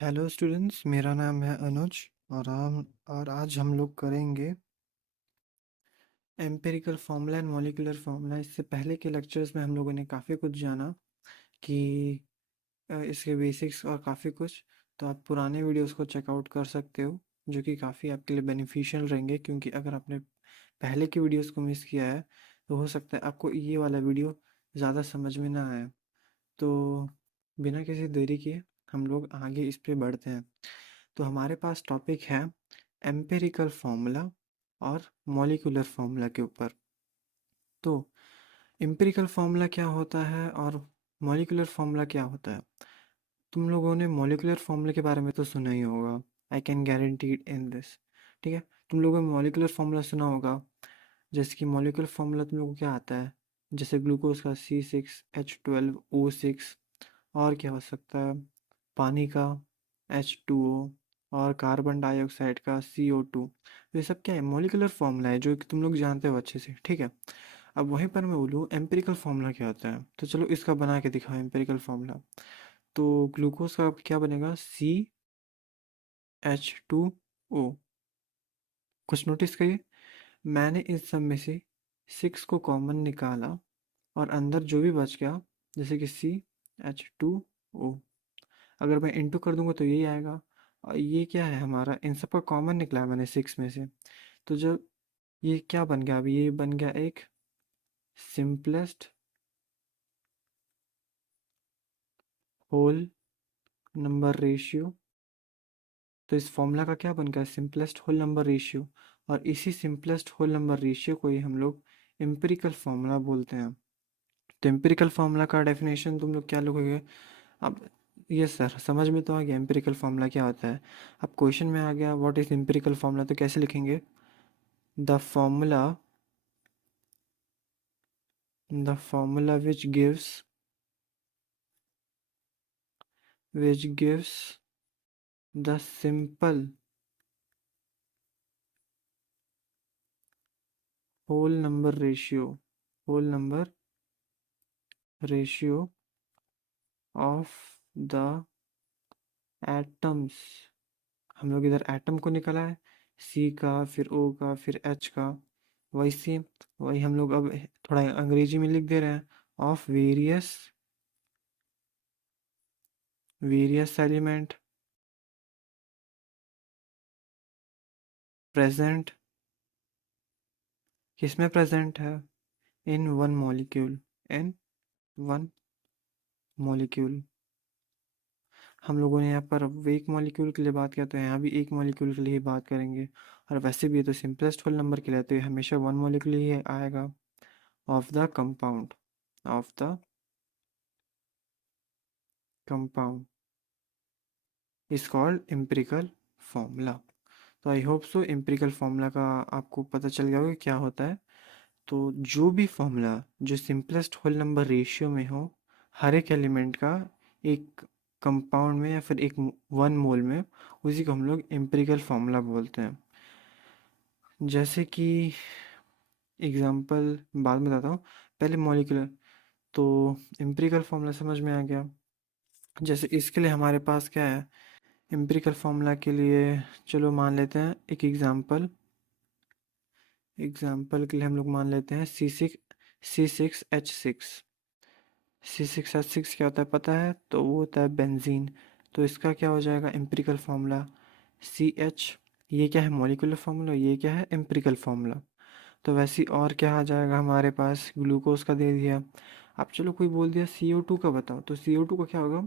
Hello students, मेरा नाम है अनुज। और आज हम लोग करेंगे empirical formula and molecular formula. इससे पहले के लेक्चर्स में हम लोगों ने काफ़ी कुछ जाना कि इसके बेसिक्स और काफ़ी कुछ। तो आप पुराने वीडियोस को चेकआउट कर सकते हो, जो कि काफ़ी आपके लिए बेनिफिशियल रहेंगे, क्योंकि अगर आपने पहले की वीडियोस को मिस किया है तो हो सकता है आपको ये वाला वीडियो ज़्यादा समझ में ना आए। तो बिना किसी देरी के हम लोग आगे इस पे बढ़ते हैं। तो हमारे पास टॉपिक है एम्पिरिकल फार्मूला और मॉलिक्यूलर फार्मूला के ऊपर। तो एम्पिरिकल फार्मूला क्या होता है और मॉलिक्यूलर फार्मूला क्या होता है? तुम लोगों ने मॉलिक्यूलर फार्मूला के बारे में तो सुना ही होगा, I can guarantee it in this. ठीक है, तुम लोगों ने मॉलिक्यूलर फार्मूला सुना होगा। जैसे कि मॉलिक्यूलर फार्मूला तुम लोगों को क्या आता है, जैसे ग्लूकोज का C6H12O6। और क्या हो सकता है, पानी का H2O, और कार्बन डाइऑक्साइड का CO2। तो ये सब क्या है, मॉलिक्यूलर फार्मूला है जो कि तुम लोग जानते हो अच्छे से। ठीक है, अब वहीं पर मैं बोलूँ एम्पिरिकल फार्मूला क्या होता है, तो चलो इसका बना के दिखाओ एम्पिरिकल फार्मूला। तो ग्लूकोज का क्या बनेगा, CH2O। कुछ नोटिस करिए, मैंने इस सब में से 6 को कॉमन निकाला और अंदर जो भी बच गया, जैसे कि CH2O, अगर मैं इंटू कर दूंगा तो यही आएगा। और ये क्या है हमारा, इन सब का कॉमन निकला है मैंने 6 में से। तो जब ये क्या बन गया, अभी ये बन गया एक सिंपलेस्ट होल नंबर रेशियो। तो इस फॉर्मूला का क्या बन गया, सिंपलेस्ट होल नंबर रेशियो। और इसी सिंपलेस्ट होल नंबर रेशियो को ही हम लोग एम्पिरिकल फार्मूला बोलते हैं। तो एम्पिरिकल फार्मूला का डेफिनेशन तुम लोग क्या लिखोगे? अब ये सर समझ में तो आ गया एम्पिरिकल फार्मूला क्या होता है। अब क्वेश्चन में आ गया व्हाट इज एम्पिरिकल फार्मूला, तो कैसे लिखेंगे? The formula the formula which gives the simple whole number ratio of the atoms। हम लोग इधर एटम को निकाला है, सी का, फिर ओ का, फिर एच का। वही सेम, वही हम लोग अब थोड़ा अंग्रेजी में लिख दे रहे हैं, ऑफ वेरियस एलिमेंट प्रेजेंट। किसमें प्रेजेंट है? In one molecule, in one molecule. हम लोगों ने यहाँ पर एक मॉलिक्यूल के लिए बात किया, तो यहाँ भी एक मॉलिक्यूल के लिए ही बात करेंगे। और वैसे भी ये तो सिंपलेस्ट होल नंबर के लिए, तो ये हमेशा वन मॉलिक्यूल ही आएगा। Of the compound, of the compound is called empirical formula. तो I hope so empirical formula का आपको पता चल गया होगा कि क्या होता है। तो जो भी फॉर्मूला जो सिंपलेस्ट होल नंबर रेशियो में हो, हर एक एलिमेंट का, एक कंपाउंड में या फिर एक वन मोल में, उसी को हम लोग एम्पिरिकल फार्मूला बोलते हैं। जैसे कि एग्जांपल बाद में बताता हूँ, पहले मॉलिक्यूलर। तो एम्पिरिकल फार्मूला समझ में आ गया। जैसे इसके लिए हमारे पास क्या है, एम्पिरिकल फार्मूला के लिए चलो मान लेते हैं एक एग्जाम्पल के लिए हम लोग मान लेते हैं C6H6। C6H6 क्या होता है पता है? तो वो होता है बेंजीन। तो इसका क्या हो जाएगा एम्पिरिकल फार्मूला, CH। ये क्या है, मॉलिक्यूलर फार्मूला, ये क्या है, एम्पिरिकल फार्मूला। तो वैसे ही और क्या आ जाएगा हमारे पास, ग्लूकोज का दे दिया। अब चलो कोई बोल दिया CO2 का बताओ, तो CO2 का क्या होगा?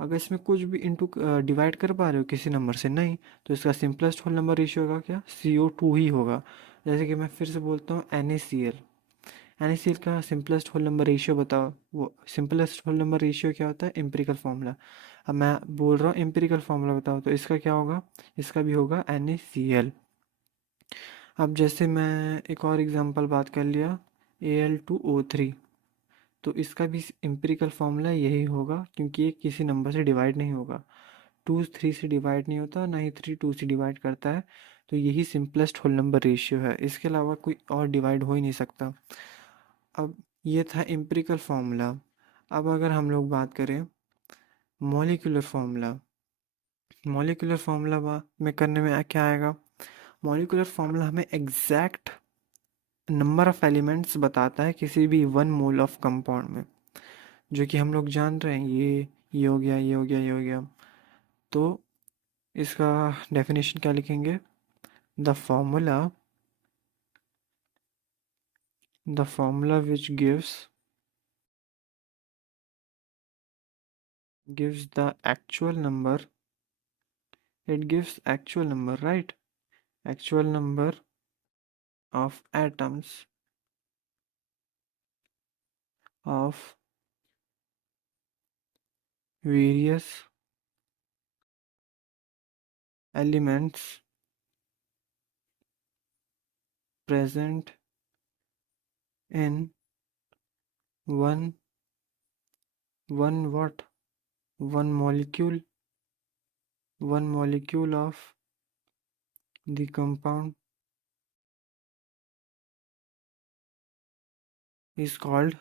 अगर इसमें कुछ भी इंटू डिवाइड कर पा रहे हो किसी नंबर से, नहीं, तो इसका सिंपलेस्ट होल नंबर रेशियो होगा क्या, CO2 ही होगा। जैसे कि मैं फिर से बोलता हूँ NaCl। NaCl का सिंपलेस्ट होल नंबर रेशियो बताओ, वो सिंपलेस्ट होल नंबर रेशियो क्या होता है, एम्पिरिकल फार्मूला। अब मैं बोल रहा हूँ एम्पिरिकल फार्मूला बताओ, तो इसका क्या होगा, इसका भी होगा NaCl। अब जैसे मैं एक और एग्जांपल बात कर लिया, Al2O3। तो इसका भी एम्पिरिकल फार्मूला यही होगा, क्योंकि ये किसी नंबर से डिवाइड नहीं होगा। 2 3 से डिवाइड नहीं होता, ना ही 3 2 से डिवाइड करता है। तो यही सिंपलेस्ट होल नंबर रेशियो है, इसके अलावा कोई और डिवाइड हो ही नहीं सकता। अब ये था एम्पिरिकल फार्मूला। अब अगर हम लोग बात करें मॉलिक्यूलर फार्मूला, मॉलिक्यूलर फार्मूला में करने में क्या आएगा? मॉलिक्यूलर फार्मूला हमें एग्जैक्ट नंबर ऑफ एलिमेंट्स बताता है किसी भी 1 मोल ऑफ कंपाउंड में, जो कि हम लोग जान रहे हैं, ये हो गया, ये हो गया, ये हो गया। तो इसका डेफिनेशन क्या लिखेंगे? The formula which gives the actual number, it gives actual number, right? Actual number of atoms of various elements present in one one what one molecule of the compound is called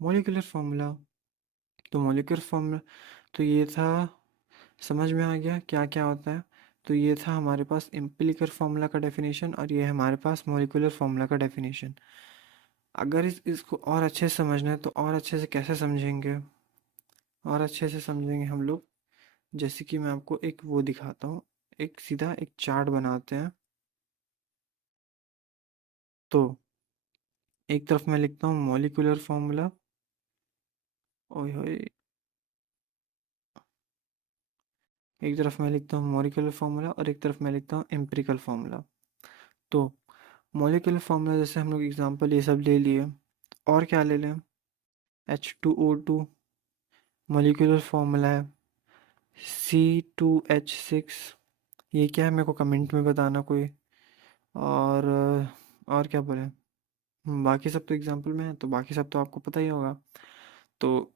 molecular formula. तो molecular formula, तो ये था, समझ में आ गया क्या क्या होता है? तो ये था हमारे पास एम्पिरिकल फार्मूला का डेफिनेशन, और ये है हमारे पास मॉलिक्यूलर फार्मूला का डेफिनेशन। अगर इसको और अच्छे से समझना है तो और अच्छे से कैसे समझेंगे? और अच्छे से समझेंगे हम लोग, जैसे कि मैं आपको एक वो दिखाता हूँ, एक सीधा एक चार्ट बनाते हैं। तो एक तरफ मैं लिखता हूँ मॉलिक्यूलर फार्मूला, ओए होए, एक तरफ मैं लिखता हूँ मॉलिक्यूलर फार्मूला और एक तरफ मैं लिखता हूँ एम्पिरिकल फार्मूला। तो मॉलिक्यूलर फार्मूला जैसे हम लोग एग्जांपल ये सब ले लिए, और क्या ले लें? H2O2 मॉलिक्यूलर फार्मूला है। C2H6, ये क्या है मेरे को कमेंट में बताना कोई। और और क्या बोले? बाकी सब तो एग्जांपल में है, तो बाकी सब तो आपको पता ही होगा। तो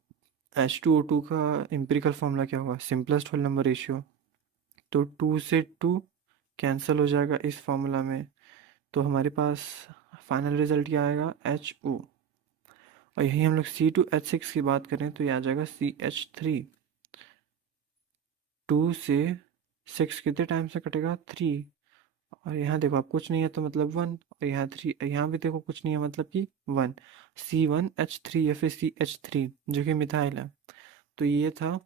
H2O2 का एम्पिरिकल फार्मूला क्या होगा? Simplest whole number ratio. तो 2 से 2 कैंसिल हो जाएगा इस फार्मूला में, तो हमारे पास फाइनल रिजल्ट क्या आएगा? HO। और यही हम लोग C2H6 की बात करें तो ये आ जाएगा CH3। 2 से 6 कितने टाइम से कटेगा? 3। और यहाँ देखो आप कुछ नहीं है तो मतलब 1, और यहाँ 3, यहाँ भी देखो कुछ नहीं है मतलब कि 1। C1H3 या फिर CH3 जो कि मिथाइल है। तो ये था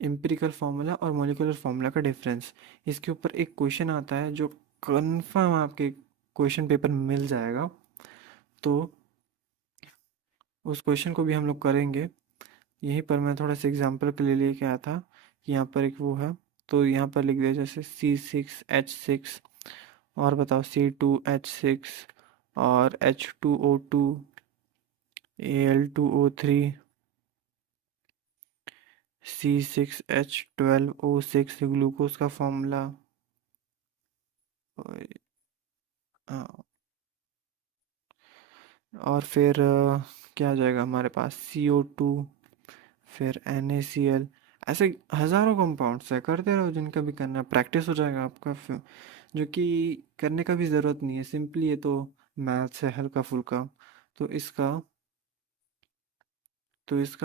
एम्पिरिकल फार्मूला और मॉलिक्यूलर फार्मूला का डिफरेंस। इसके ऊपर एक क्वेश्चन आता है जो कंफर्म आपके क्वेश्चन पेपर में मिल जाएगा, तो उस क्वेश्चन को भी हम लोग करेंगे। यहीं पर मैं थोड़ा सा एग्जांपल के लिए लेके आया था कि यहाँ पर एक वो है, तो यहाँ पर लिख दिया जैसे C6H6, और बताओ C2H6, और H2O2, Al2O3, C6H12O6 ग्लूकोज का फॉर्मूला। और फिर क्या आ जाएगा हमारे पास? CO2, फिर NaCl। ऐसे हज़ारों कंपाउंड्स है, करते रहो जिनका भी करना है, प्रैक्टिस हो जाएगा आपका। जो कि करने का भी ज़रूरत नहीं है, सिंपली ये तो मैथ्स है हल्का फुल्का। तो इसका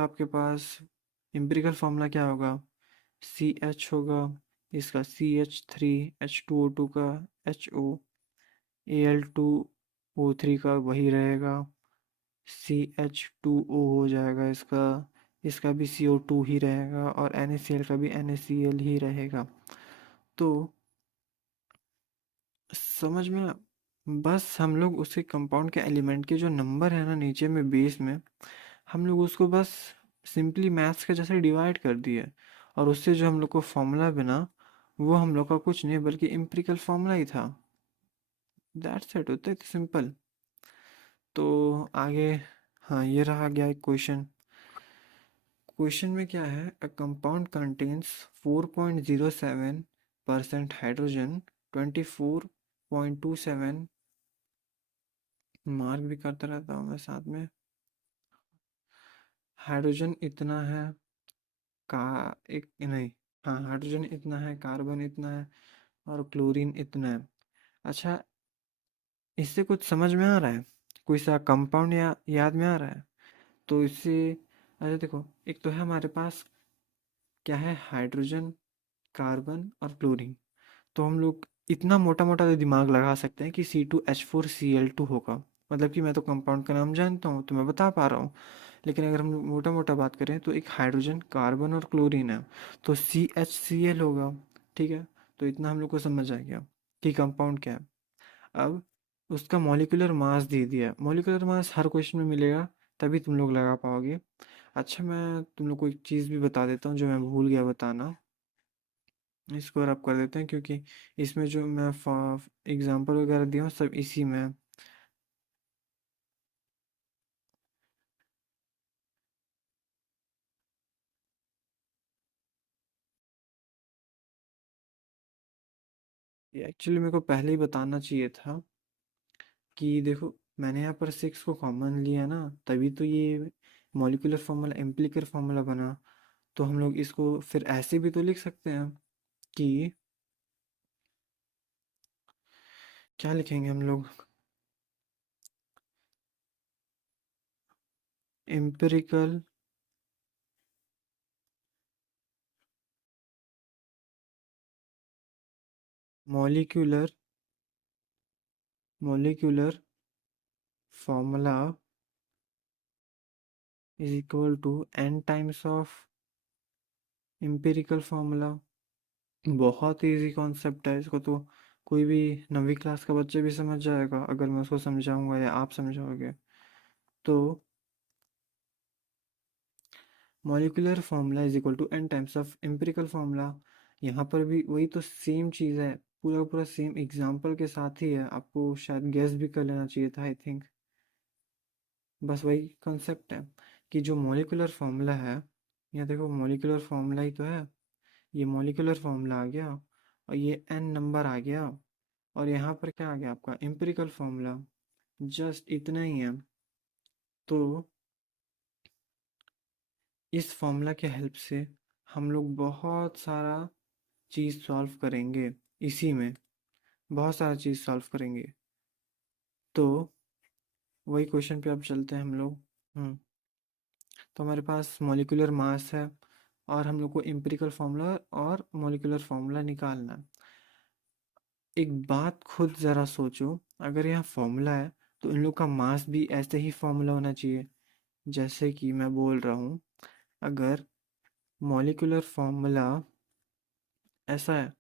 आपके पास एम्पिरिकल फार्मूला क्या होगा? CH होगा, इसका CH3, H2O2 का HO, Al2O3 का वही रहेगा, CH2O हो जाएगा इसका, इसका भी CO2 ही रहेगा, और NaCl का भी NaCl ही रहेगा। तो समझ में बस हम लोग उसके कंपाउंड के एलिमेंट के जो नंबर है ना नीचे में बेस में, हम लोग उसको बस सिंपली मैथ्स के जैसे डिवाइड कर दिए, और उससे जो हम लोग को फॉर्मूला बना वो हम लोग का कुछ नहीं बल्कि एम्पिरिकल फार्मूला ही था। दैट्स इट, होता है सिंपल। तो आगे, हाँ ये रहा गया एक क्वेश्चन। क्वेश्चन में क्या है? A compound contains 4.07% hydrogen, 24.27, mark भी करता रहता हूँ मैं साथ में। हाइड्रोजन इतना है, का एक नहीं, हाँ हाइड्रोजन इतना है, कार्बन इतना है, और क्लोरीन इतना है। अच्छा, इससे कुछ समझ में आ रहा है? कोई सा कंपाउंड या याद में आ रहा है? तो इससे, अरे देखो, एक तो है हमारे पास क्या है? हाइड्रोजन, कार्बन और क्लोरीन। तो हम लोग इतना मोटा मोटा तो दिमाग लगा सकते हैं कि C2H4Cl2 होगा। मतलब कि मैं तो कंपाउंड का नाम जानता हूँ तो मैं बता पा रहा हूँ। लेकिन अगर हम लोग मोटा मोटा बात करें तो एक हाइड्रोजन, कार्बन और क्लोरीन है, तो CHCl होगा। ठीक है, तो इतना हम लोग को समझ आ गया कि कंपाउंड क्या है। अब उसका मॉलिक्यूलर मास दे दिया। मॉलिक्यूलर मास हर क्वेश्चन में मिलेगा, तभी तुम लोग लगा पाओगे। अच्छा, मैं तुम लोग को एक चीज़ भी बता देता हूँ जो मैं भूल गया बताना। इसको रब कर देते हैं क्योंकि इसमें जो मैं एग्जांपल वगैरह दिया हूँ सब इसी में है। ये एक्चुअली मेरे को पहले ही बताना चाहिए था कि देखो, मैंने यहाँ पर 6 को कॉमन लिया ना, तभी तो ये मॉलिक्यूलर फार्मूला एम्पिरिकल फार्मूला बना। तो हम लोग इसको फिर ऐसे भी तो लिख सकते हैं कि क्या लिखेंगे हम लोग, empirical molecular molecular formula is equal to n times of empirical formula. बहुत इजी कॉन्सेप्ट है, इसको तो कोई भी 9वीं क्लास का बच्चा भी समझ जाएगा अगर मैं उसको समझाऊंगा या आप समझाओगे तो। Molecular formula is equal to n times of empirical formula. यहाँ पर भी वही तो सेम चीज़ है, पूरा पूरा सेम एग्जाम्पल के साथ ही है। आपको शायद गेस भी कर लेना चाहिए था, आई थिंक। बस वही कॉन्सेप्ट है कि जो मॉलिक्यूलर फार्मूला है, यहाँ देखो मॉलिक्यूलर फार्मूला ही तो है। ये मॉलिक्यूलर फार्मूला आ गया और ये n नंबर आ गया, और यहाँ पर क्या आ गया आपका एम्पिरिकल फार्मूला। जस्ट इतना ही है। तो इस फार्मूला के हेल्प से हम लोग बहुत सारा चीज़ सॉल्व करेंगे। इसी में बहुत सारा चीज़ सॉल्व करेंगे। तो वही क्वेश्चन पे अब चलते हैं हम लोग। तो हमारे पास मॉलिक्यूलर मास है और हम लोग को एम्पिरिकल फार्मूला और मॉलिक्यूलर फार्मूला निकालना है। एक बात खुद ज़रा सोचो, अगर यहाँ फार्मूला है तो इन लोग का मास भी ऐसे ही फार्मूला होना चाहिए। जैसे कि मैं बोल रहा हूँ, अगर मॉलिक्यूलर फार्मूला ऐसा है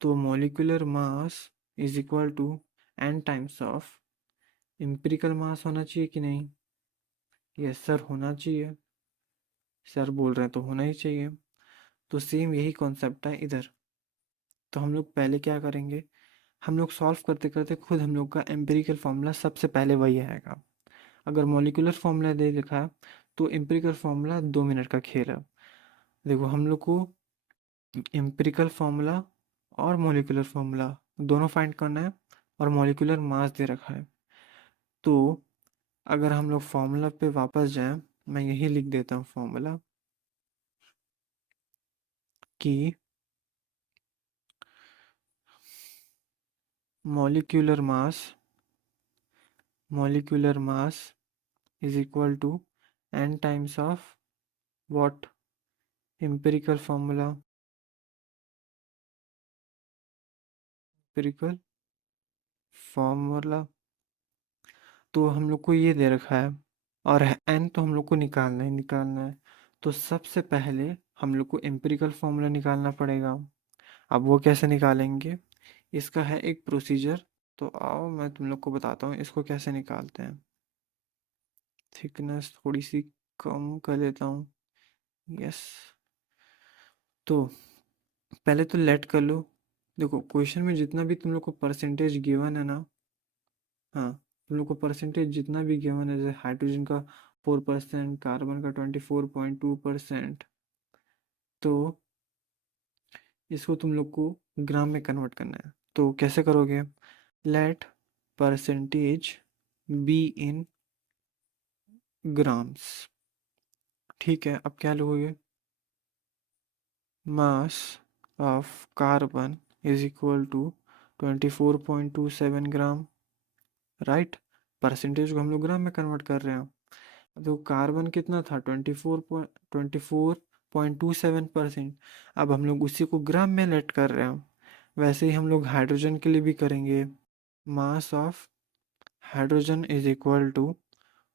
तो molecular mass is equal to n times of empirical mass होना चाहिए कि नहीं? यस सर, होना चाहिए। सर बोल रहे हैं तो होना ही चाहिए। तो सेम यही कॉन्सेप्ट है इधर। तो हम लोग पहले क्या करेंगे, हम लोग सॉल्व करते करते खुद हम लोग का एम्पिरिकल फार्मूला सबसे पहले वही आएगा। अगर मॉलिक्यूलर फार्मूला दे रखा है तो एम्पिरिकल फार्मूला 2 मिनट का खेल है। देखो, हम लोग को एम्पिरिकल फार्मूला और मॉलिक्यूलर फार्मूला दोनों फाइंड करना है, और मॉलिक्यूलर मास दे रखा है। तो अगर हम लोग फार्मूला पे वापस जाएं, मैं यही लिख देता हूँ फॉर्मूला कि molecular mass molecular mass is equal to n times of what, empirical formula, empirical formula. तो हम लोग को ये दे रखा है और n तो हम लोग को निकालना ही निकालना है। तो सबसे पहले हम लोग को एम्पिरिकल फार्मूला निकालना पड़ेगा। अब वो कैसे निकालेंगे, इसका है एक प्रोसीजर। तो आओ मैं तुम लोग को बताता हूँ इसको कैसे निकालते हैं। थिकनेस थोड़ी सी कम कर लेता हूँ। यस। तो पहले तो लेट कर लो। देखो, क्वेश्चन में जितना भी तुम लोग को परसेंटेज गिवन है ना, हाँ, तुम लोग को परसेंटेज जितना भी गिवन है, जैसे हाइड्रोजन का 4%, कार्बन का 24.2%, तो इसको तुम लोग को ग्राम में कन्वर्ट करना है। तो कैसे करोगे, let percentage be in grams. ठीक है, अब क्या लोगे, mass of carbon is equal to 24.27 gram. Right, percentage को हम लोग ग्राम में कन्वर्ट कर रहे हैं। तो कार्बन कितना था, 24 0.27%। अब हम लोग उसी को ग्राम में लेट कर रहे हैं, वैसे ही हम लोग हाइड्रोजन के लिए भी करेंगे। Mass of hydrogen is equal to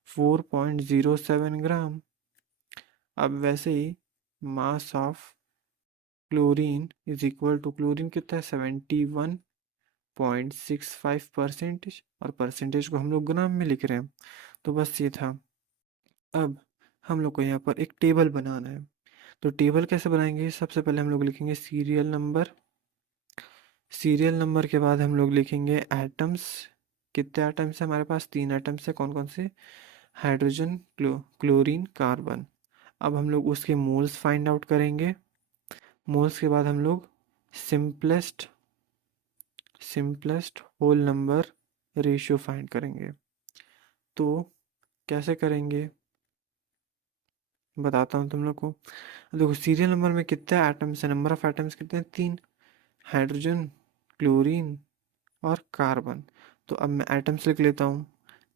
4.07 gram. अब वैसे ही mass of chlorine is equal to, chlorine कितना है 71.65%, और परसेंटेज को हम लोग ग्राम में लिख रहे हैं। तो बस ये था। अब हम लोग को यहाँ पर एक टेबल बनाना है। तो टेबल कैसे बनाएंगे, सबसे पहले हम लोग लिखेंगे सीरियल नंबर। सीरियल नंबर के बाद हम लोग लिखेंगे एटम्स। कितने एटम्स है हमारे पास, 3 एटम्स है। कौन कौन से, हाइड्रोजन, क्लोरीन, कार्बन। अब हम लोग उसके मोल्स फाइंड आउट करेंगे। मोल्स के बाद हम लोग simplest simplest whole number ratio find करेंगे। तो कैसे करेंगे बताता हूँ तुम लोग को। देखो सीरियल नंबर में कितने एटम्स है, नंबर ऑफ एटम्स कितने हैं, 3। हाइड्रोजन, क्लोरीन और कार्बन। तो अब मैं एटम्स लिख लेता हूँ।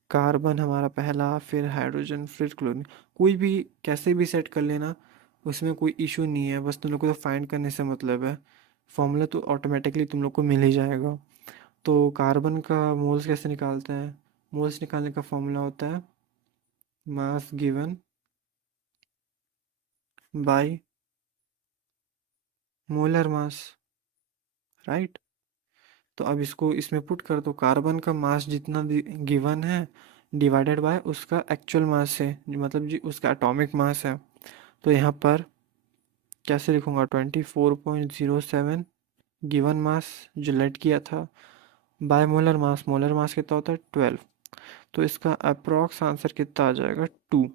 कार्बन हमारा पहला, फिर हाइड्रोजन, फिर क्लोरीन। कोई भी कैसे भी सेट कर लेना, उसमें कोई इशू नहीं है, बस तुम लोग को तो फाइंड करने से मतलब है। फॉर्मूला तो ऑटोमेटिकली तुम लोग को मिल ही जाएगा। तो कार्बन का मोल्स कैसे निकालते हैं, मोल्स निकालने का फॉर्मूला होता है mass given by molar mass, right. तो अब इसको इसमें पुट कर दो, कार्बन का मास जितना गिवन है डिवाइडेड बाय उसका एक्चुअल मास है, मतलब जी उसका एटॉमिक मास है। तो यहाँ पर कैसे लिखूंगा, 24.07 गिवन मास जो लेट किया था, by molar mass, molar mass कितना होता है 12। तो इसका अप्रॉक्स आंसर कितना आ जाएगा 2।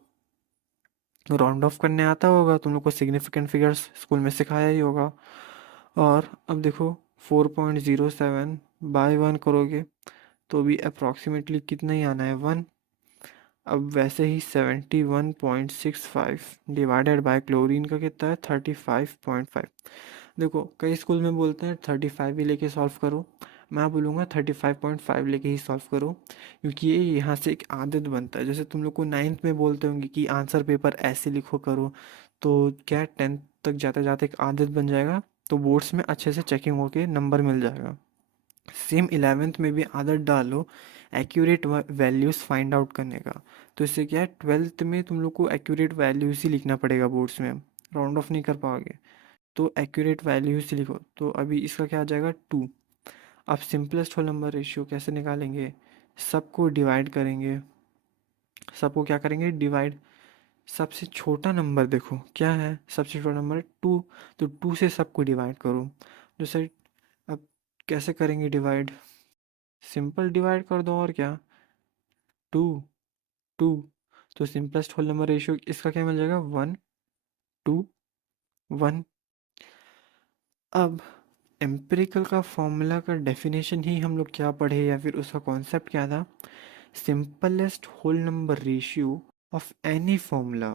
राउंड ऑफ करने आता होगा तुम लोग को, सिग्निफिकेंट फिगर्स स्कूल में सिखाया ही होगा। और अब देखो 4.07 बाय 1 करोगे तो भी अप्रॉक्सीमेटली कितना ही आना है 1। अब वैसे ही 71.65 डिवाइडेड बाय क्लोरीन का कितना है 35.5। देखो कई स्कूल में बोलते हैं 35 ही लेके सॉल्व करो, मैं बोलूँगा 35.5 लेके ही सॉल्व करो, क्योंकि ये यहाँ से एक आदत बनता है। जैसे तुम लोग को 9th में बोलते होंगे कि आंसर पेपर ऐसे लिखो करो, तो क्या 10th तक जाते जाते एक आदत बन जाएगा, तो बोर्ड्स में अच्छे से चेकिंग होके नंबर मिल जाएगा। सेम 11th में भी आदत डालो एक्यूरेट वैल्यूज़ फाइंड आउट करने का। तो इससे क्या है 12th में तुम लोग को एक्यूरेट वैल्यूज़ ही लिखना पड़ेगा बोर्ड्स में, राउंड ऑफ नहीं कर पाओगे। तो एक्यूरेट वैल्यूज़ लिखो। तो अभी इसका क्या आ जाएगा 2। अब सिंपलेस्ट होल नंबर रेशियो कैसे निकालेंगे, सबको डिवाइड करेंगे। सबको क्या करेंगे, डिवाइड। सबसे छोटा नंबर देखो क्या है, सबसे छोटा नंबर 2। तो 2 से सबको डिवाइड करो। जैसे अब कैसे करेंगे डिवाइड, सिंपल डिवाइड कर दो और क्या, 2 2। तो सिंपलेस्ट होल नंबर रेशियो इसका क्या मिल जाएगा 1 2 1। अब एम्पिरिकल का फॉर्मूला का डेफिनेशन ही हम लोग क्या पढ़े, या फिर उसका कॉन्सेप्ट क्या था, simplest whole number ratio of any formula.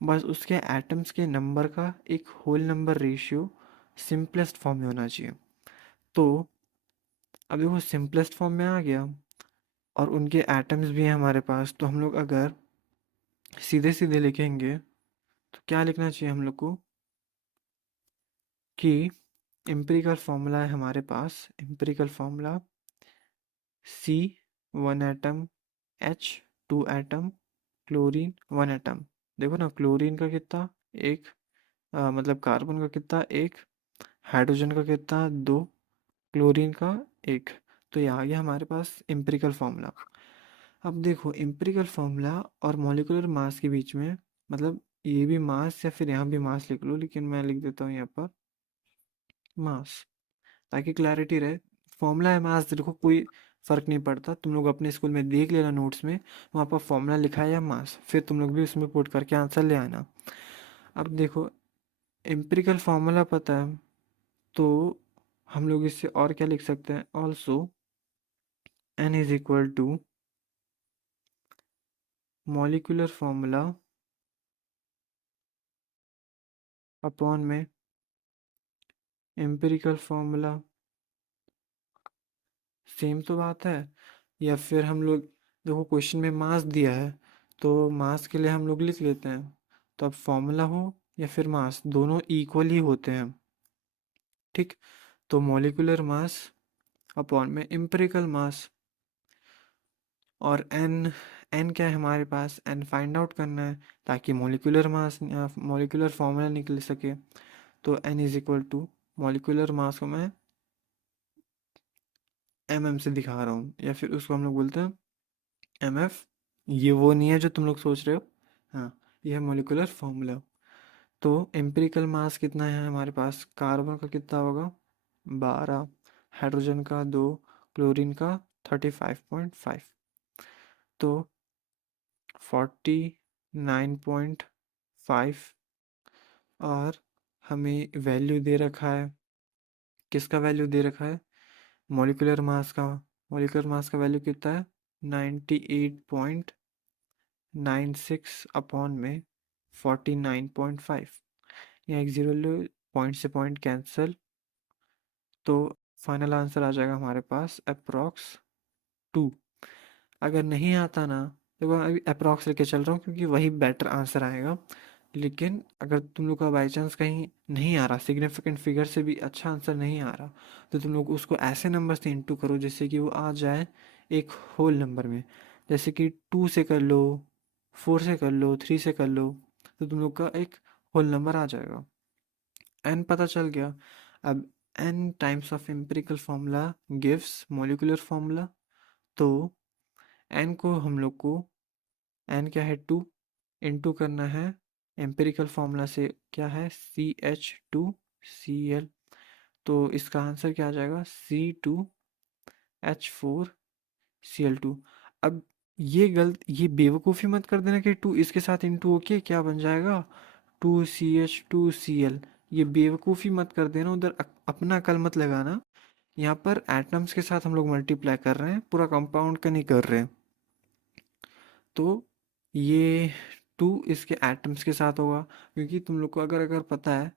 बस उसके एटम्स के नंबर का एक whole number ratio simplest form में होना चाहिए। तो अब देखो सिंपलेस्ट फॉर्म में आ गया, और उनके एटम्स भी हैं हमारे पास। तो हम लोग अगर सीधे सीधे लिखेंगे तो क्या लिखना चाहिए हम लोग को, कि एम्पिरिकल फॉर्मूला है हमारे पास, empirical formula C 1 atom, H 2 atom, chlorine 1 atom. देखो ना क्लोरीन का कितना एक, मतलब कार्बन का कितना एक, हाइड्रोजन का कितना 2, क्लोरीन का 1। तो ये आ गया हमारे पास एम्पिरिकल फार्मूला। अब देखो एम्पिरिकल फार्मूला और मॉलिक्यूलर मास के बीच में, मतलब ये भी मास या फिर यहाँ भी मास लिख लो, लेकिन मैं लिख देता हूँ यहाँ पर मास, ताकि क्लैरिटी रहे। फॉर्मूला है मास, देखो कोई फर्क नहीं पड़ता, तुम लोग अपने स्कूल में देख लेना नोट्स में, वहाँ पर फॉर्मूला लिखा है या मास, फिर तुम लोग भी उसमें पुट करके आंसर ले आना। अब देखो एम्पिरिकल फार्मूला पता है, तो हम लोग इससे और क्या लिख सकते हैं, also n is equal to molecular formula upon में एम्पिरिकल फार्मूला। सेम तो बात है। या फिर हम लोग देखो क्वेश्चन में मास दिया है, तो मास के लिए हम लोग लिख लेते हैं। तो अब फॉर्मूला हो या फिर मास, दोनों इक्वल ही होते हैं। ठीक, तो मॉलिक्यूलर मास अपॉन में एम्पिरिकल मास, और एन, एन क्या है हमारे पास, एन फाइंड आउट करना है ताकि मॉलिक्यूलर मास, मॉलिक्यूलर फॉर्मूला निकल सके। तो N is equal to, molecular mass को मैं एम से दिखा रहा हूँ, या फिर उसको हम लोग बोलते हैं एफ। ये वो नहीं है जो तुम लोग सोच रहे हो, हाँ, ये है मॉलिक्यूलर फॉर्मूला। तो एम्पिरिकल मास कितना है हमारे पास, कार्बन का कितना होगा 12, हाइड्रोजन का 2, क्लोरीन का 35.5, तो 49.5। और हमें वैल्यू दे रखा है, किसका वैल्यू दे रखा है, मॉलिक्यूलर मास का। मॉलिक्यूलर मास का वैल्यू कितना है 98.96 अपॉन में 49.5। यहाँ एक जीरो लो, पॉइंट से पॉइंट कैंसिल, तो फाइनल आंसर आ जाएगा हमारे पास अप्रॉक्स 2। अगर नहीं आता ना, देखो अभी अप्रॉक्स लेके चल रहा हूँ क्योंकि वही बेटर आंसर आएगा। लेकिन अगर तुम लोग का बाई चांस कहीं नहीं आ रहा, सिग्निफिकेंट फिगर से भी अच्छा आंसर नहीं आ रहा, तो तुम लोग उसको ऐसे नंबर से इंटू करो जिससे कि वो आ जाए एक होल नंबर में। जैसे कि 2 से कर लो, 4 से कर लो, 3 से कर लो, तो तुम लोग का एक होल नंबर आ जाएगा। एन पता चल गया। अब N times of empirical formula gives molecular formula. तो एन को हम लोग को, एन क्या है 2, इनटू करना है एम्पिरिकल फार्मूला से, क्या है CH2Cl। तो इसका आंसर क्या आ जाएगा C2H4Cl2। अब ये बेवकूफ़ी मत कर देना कि 2 इसके साथ इंटू होके क्या बन जाएगा 2CH2Cl। ये बेवकूफ़ी मत कर देना, उधर अपना अकल मत लगाना। यहाँ पर एटम्स के साथ हम लोग मल्टीप्लाई कर रहे हैं, पूरा कंपाउंड का नहीं कर रहे हैं। तो ये 2 इसके एटम्स के साथ होगा, क्योंकि तुम लोग को अगर अगर पता है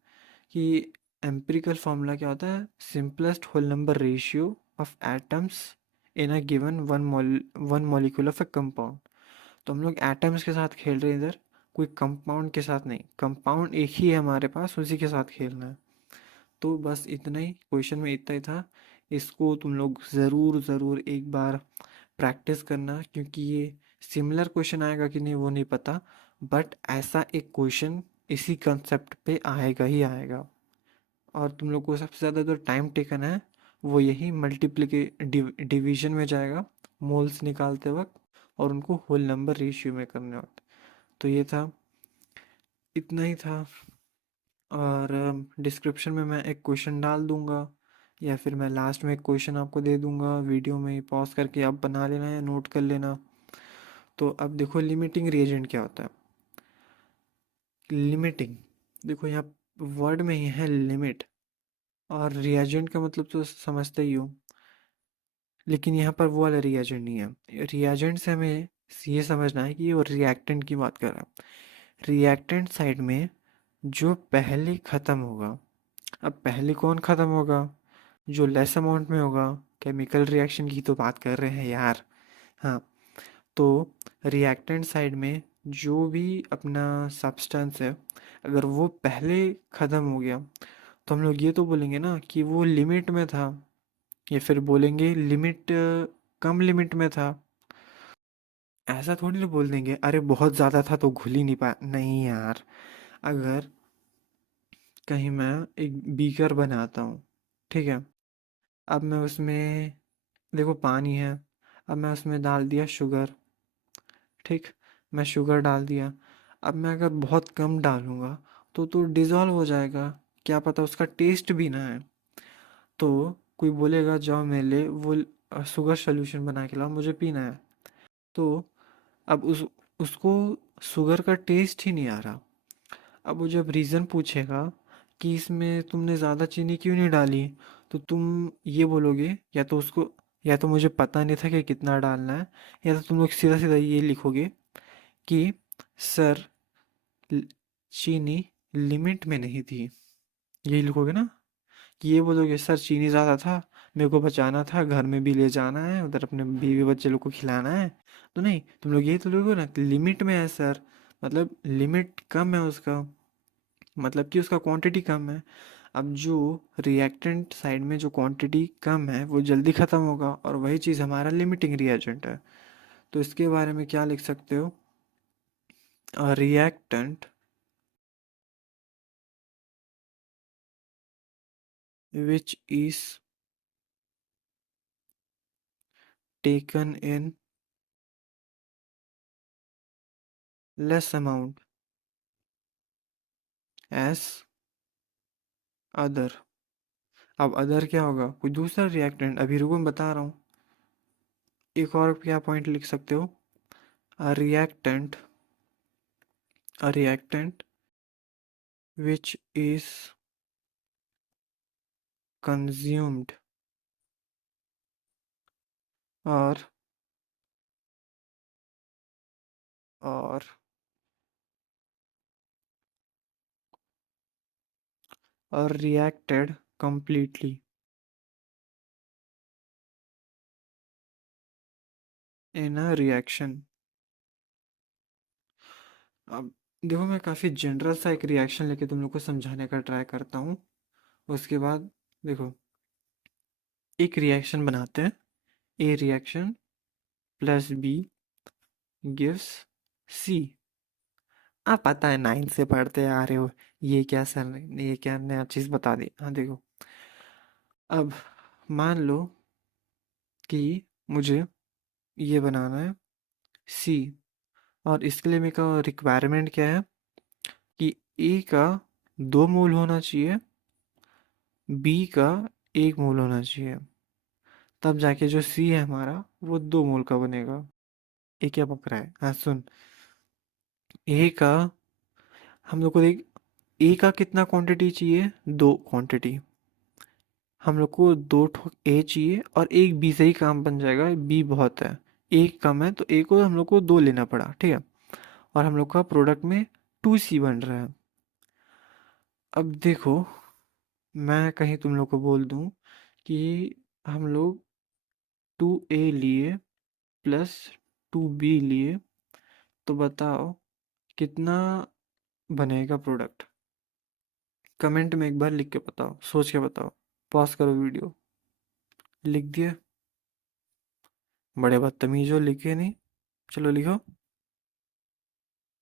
कि एम्पिरिकल फार्मूला क्या होता है, simplest whole number ratio of atoms in a given one molecule of a compound. तो हम लोग एटम्स के साथ खेल रहे हैं इधर, कोई कंपाउंड के साथ नहीं। कंपाउंड एक ही है हमारे पास, उसी के साथ खेलना है। तो बस इतना ही, क्वेश्चन में इतना ही था। इसको तुम लोग ज़रूर ज़रूर एक बार प्रैक्टिस करना, क्योंकि ये सिमिलर क्वेश्चन आएगा कि नहीं वो नहीं पता, बट ऐसा एक क्वेश्चन इसी कंसेप्ट पे आएगा ही आएगा। और तुम लोग को सबसे ज़्यादा जो टाइम टेकन है वो यही मल्टीप्लिके डिवीजन में जाएगा, मोल्स निकालते वक्त, और उनको होल नंबर रेशियो में करने वक्त। तो ये था, इतना ही था। और डिस्क्रिप्शन में मैं एक क्वेश्चन डाल दूंगा, या फिर मैं लास्ट में एक क्वेश्चन आपको दे दूंगा, वीडियो में पॉज करके आप बना लेना या नोट कर लेना। तो अब देखो लिमिटिंग रिएजेंट क्या होता है। लिमिटिंग, देखो यहाँ वर्ड में ही है लिमिट, और रिएजेंट का मतलब तो समझते ही हो, लेकिन यहाँ पर वो वाला रिएजेंट नहीं है। रिएजेंट से हमें ये समझना है कि ये वो रिएक्टेंट की बात कर रहा है। रिएक्टेंट साइड में जो पहले ख़त्म होगा, अब पहले कौन ख़त्म होगा, जो लेस अमाउंट में होगा। केमिकल रिएक्शन की तो बात कर रहे हैं यार, हाँ। तो रिएक्टेंट साइड में जो भी अपना सब्सटेंस है, अगर वो पहले ख़त्म हो गया, तो हम लोग ये तो बोलेंगे ना कि वो लिमिट में था, या फिर बोलेंगे लिमिट, कम लिमिट में था। ऐसा थोड़ी ना बोल देंगे अरे बहुत ज़्यादा था तो घुल ही नहीं पाया, नहीं यार। अगर कहीं मैं एक बीकर बनाता हूँ, ठीक है, अब मैं उसमें, देखो पानी है, अब मैं उसमें डाल दिया शुगर, ठीक, मैं शुगर डाल दिया। अब मैं अगर बहुत कम डालूँगा तो डिज़ोल्व हो जाएगा, क्या पता उसका टेस्ट भी ना है। तो कोई बोलेगा जाओ मेरे लिए वो शुगर सॉल्यूशन बना के लाओ, मुझे पीना है। तो अब उसको शुगर का टेस्ट ही नहीं आ रहा। अब वो जब रीज़न पूछेगा कि इसमें तुमने ज़्यादा चीनी क्यों नहीं डाली, तो तुम ये बोलोगे, या तो उसको, या तो मुझे पता नहीं था कि कितना डालना है, या तो तुम लोग सीधा सीधा ये लिखोगे कि सर, ल- चीनी लिमिट में नहीं थी। यही लिखोगे ना, कि ये बोलोगे सर चीनी ज़्यादा था, मेरे को बचाना था, घर में भी ले जाना है, उधर अपने बीवी बच्चे लोग को खिलाना है। तो नहीं, तुम लोग यही तो लोगे ना, लिमिट में है सर, मतलब लिमिट कम है उसका, मतलब कि उसका क्वांटिटी कम है। अब जो रिएक्टेंट साइड में जो क्वांटिटी कम है वो जल्दी ख़त्म होगा, और वही चीज़ हमारा लिमिटिंग रिएजेंट है। तो इसके बारे में क्या लिख सकते हो? Reactant which is taken in less amount as other। अब अदर क्या होगा? कोई दूसरा रिएक्टेंट। अभी रुको मैं बता रहा हूँ। एक और क्या पॉइंट लिख सकते हो? A reactant, a reactant which is consumed or or or reacted completely in a reaction। अब देखो, मैं काफ़ी जनरल सा एक रिएक्शन लेके तुम लोग को समझाने का ट्राई करता हूँ। उसके बाद देखो, एक रिएक्शन बनाते हैं। A reaction plus B gives C. आप पता है, 9 से पढ़ते आ रहे हो। ये क्या सर ने ये क्या नया चीज़ बता दी? हाँ देखो, अब मान लो कि मुझे ये बनाना है सी, और इसके लिए मेरे का रिक्वायरमेंट क्या है कि ए का 2 मोल होना चाहिए, बी का 1 मोल होना चाहिए। तब जाके जो सी है हमारा वो 2 मोल का बनेगा। ए क्या बक रहा है? हाँ सुन, ए का हम लोग को देख, ए का कितना क्वांटिटी चाहिए? 2 क्वांटिटी। हम लोग को 2 ठो ए चाहिए और एक बी से ही काम बन जाएगा, बी बहुत है। एक कम है तो ए को हम लोग को 2 लेना पड़ा, ठीक है। और हम लोग का प्रोडक्ट में 2C बन रहा है। अब देखो, मैं कहीं तुम लोग को बोल दूं कि हम लोग 2A लिए प्लस 2B लिए, तो बताओ कितना बनेगा प्रोडक्ट? कमेंट में एक बार लिख के बताओ, सोच के बताओ। पॉज करो वीडियो। लिख दिए? बड़े बदतमीज हो, लिखे नहीं? चलो लिखो।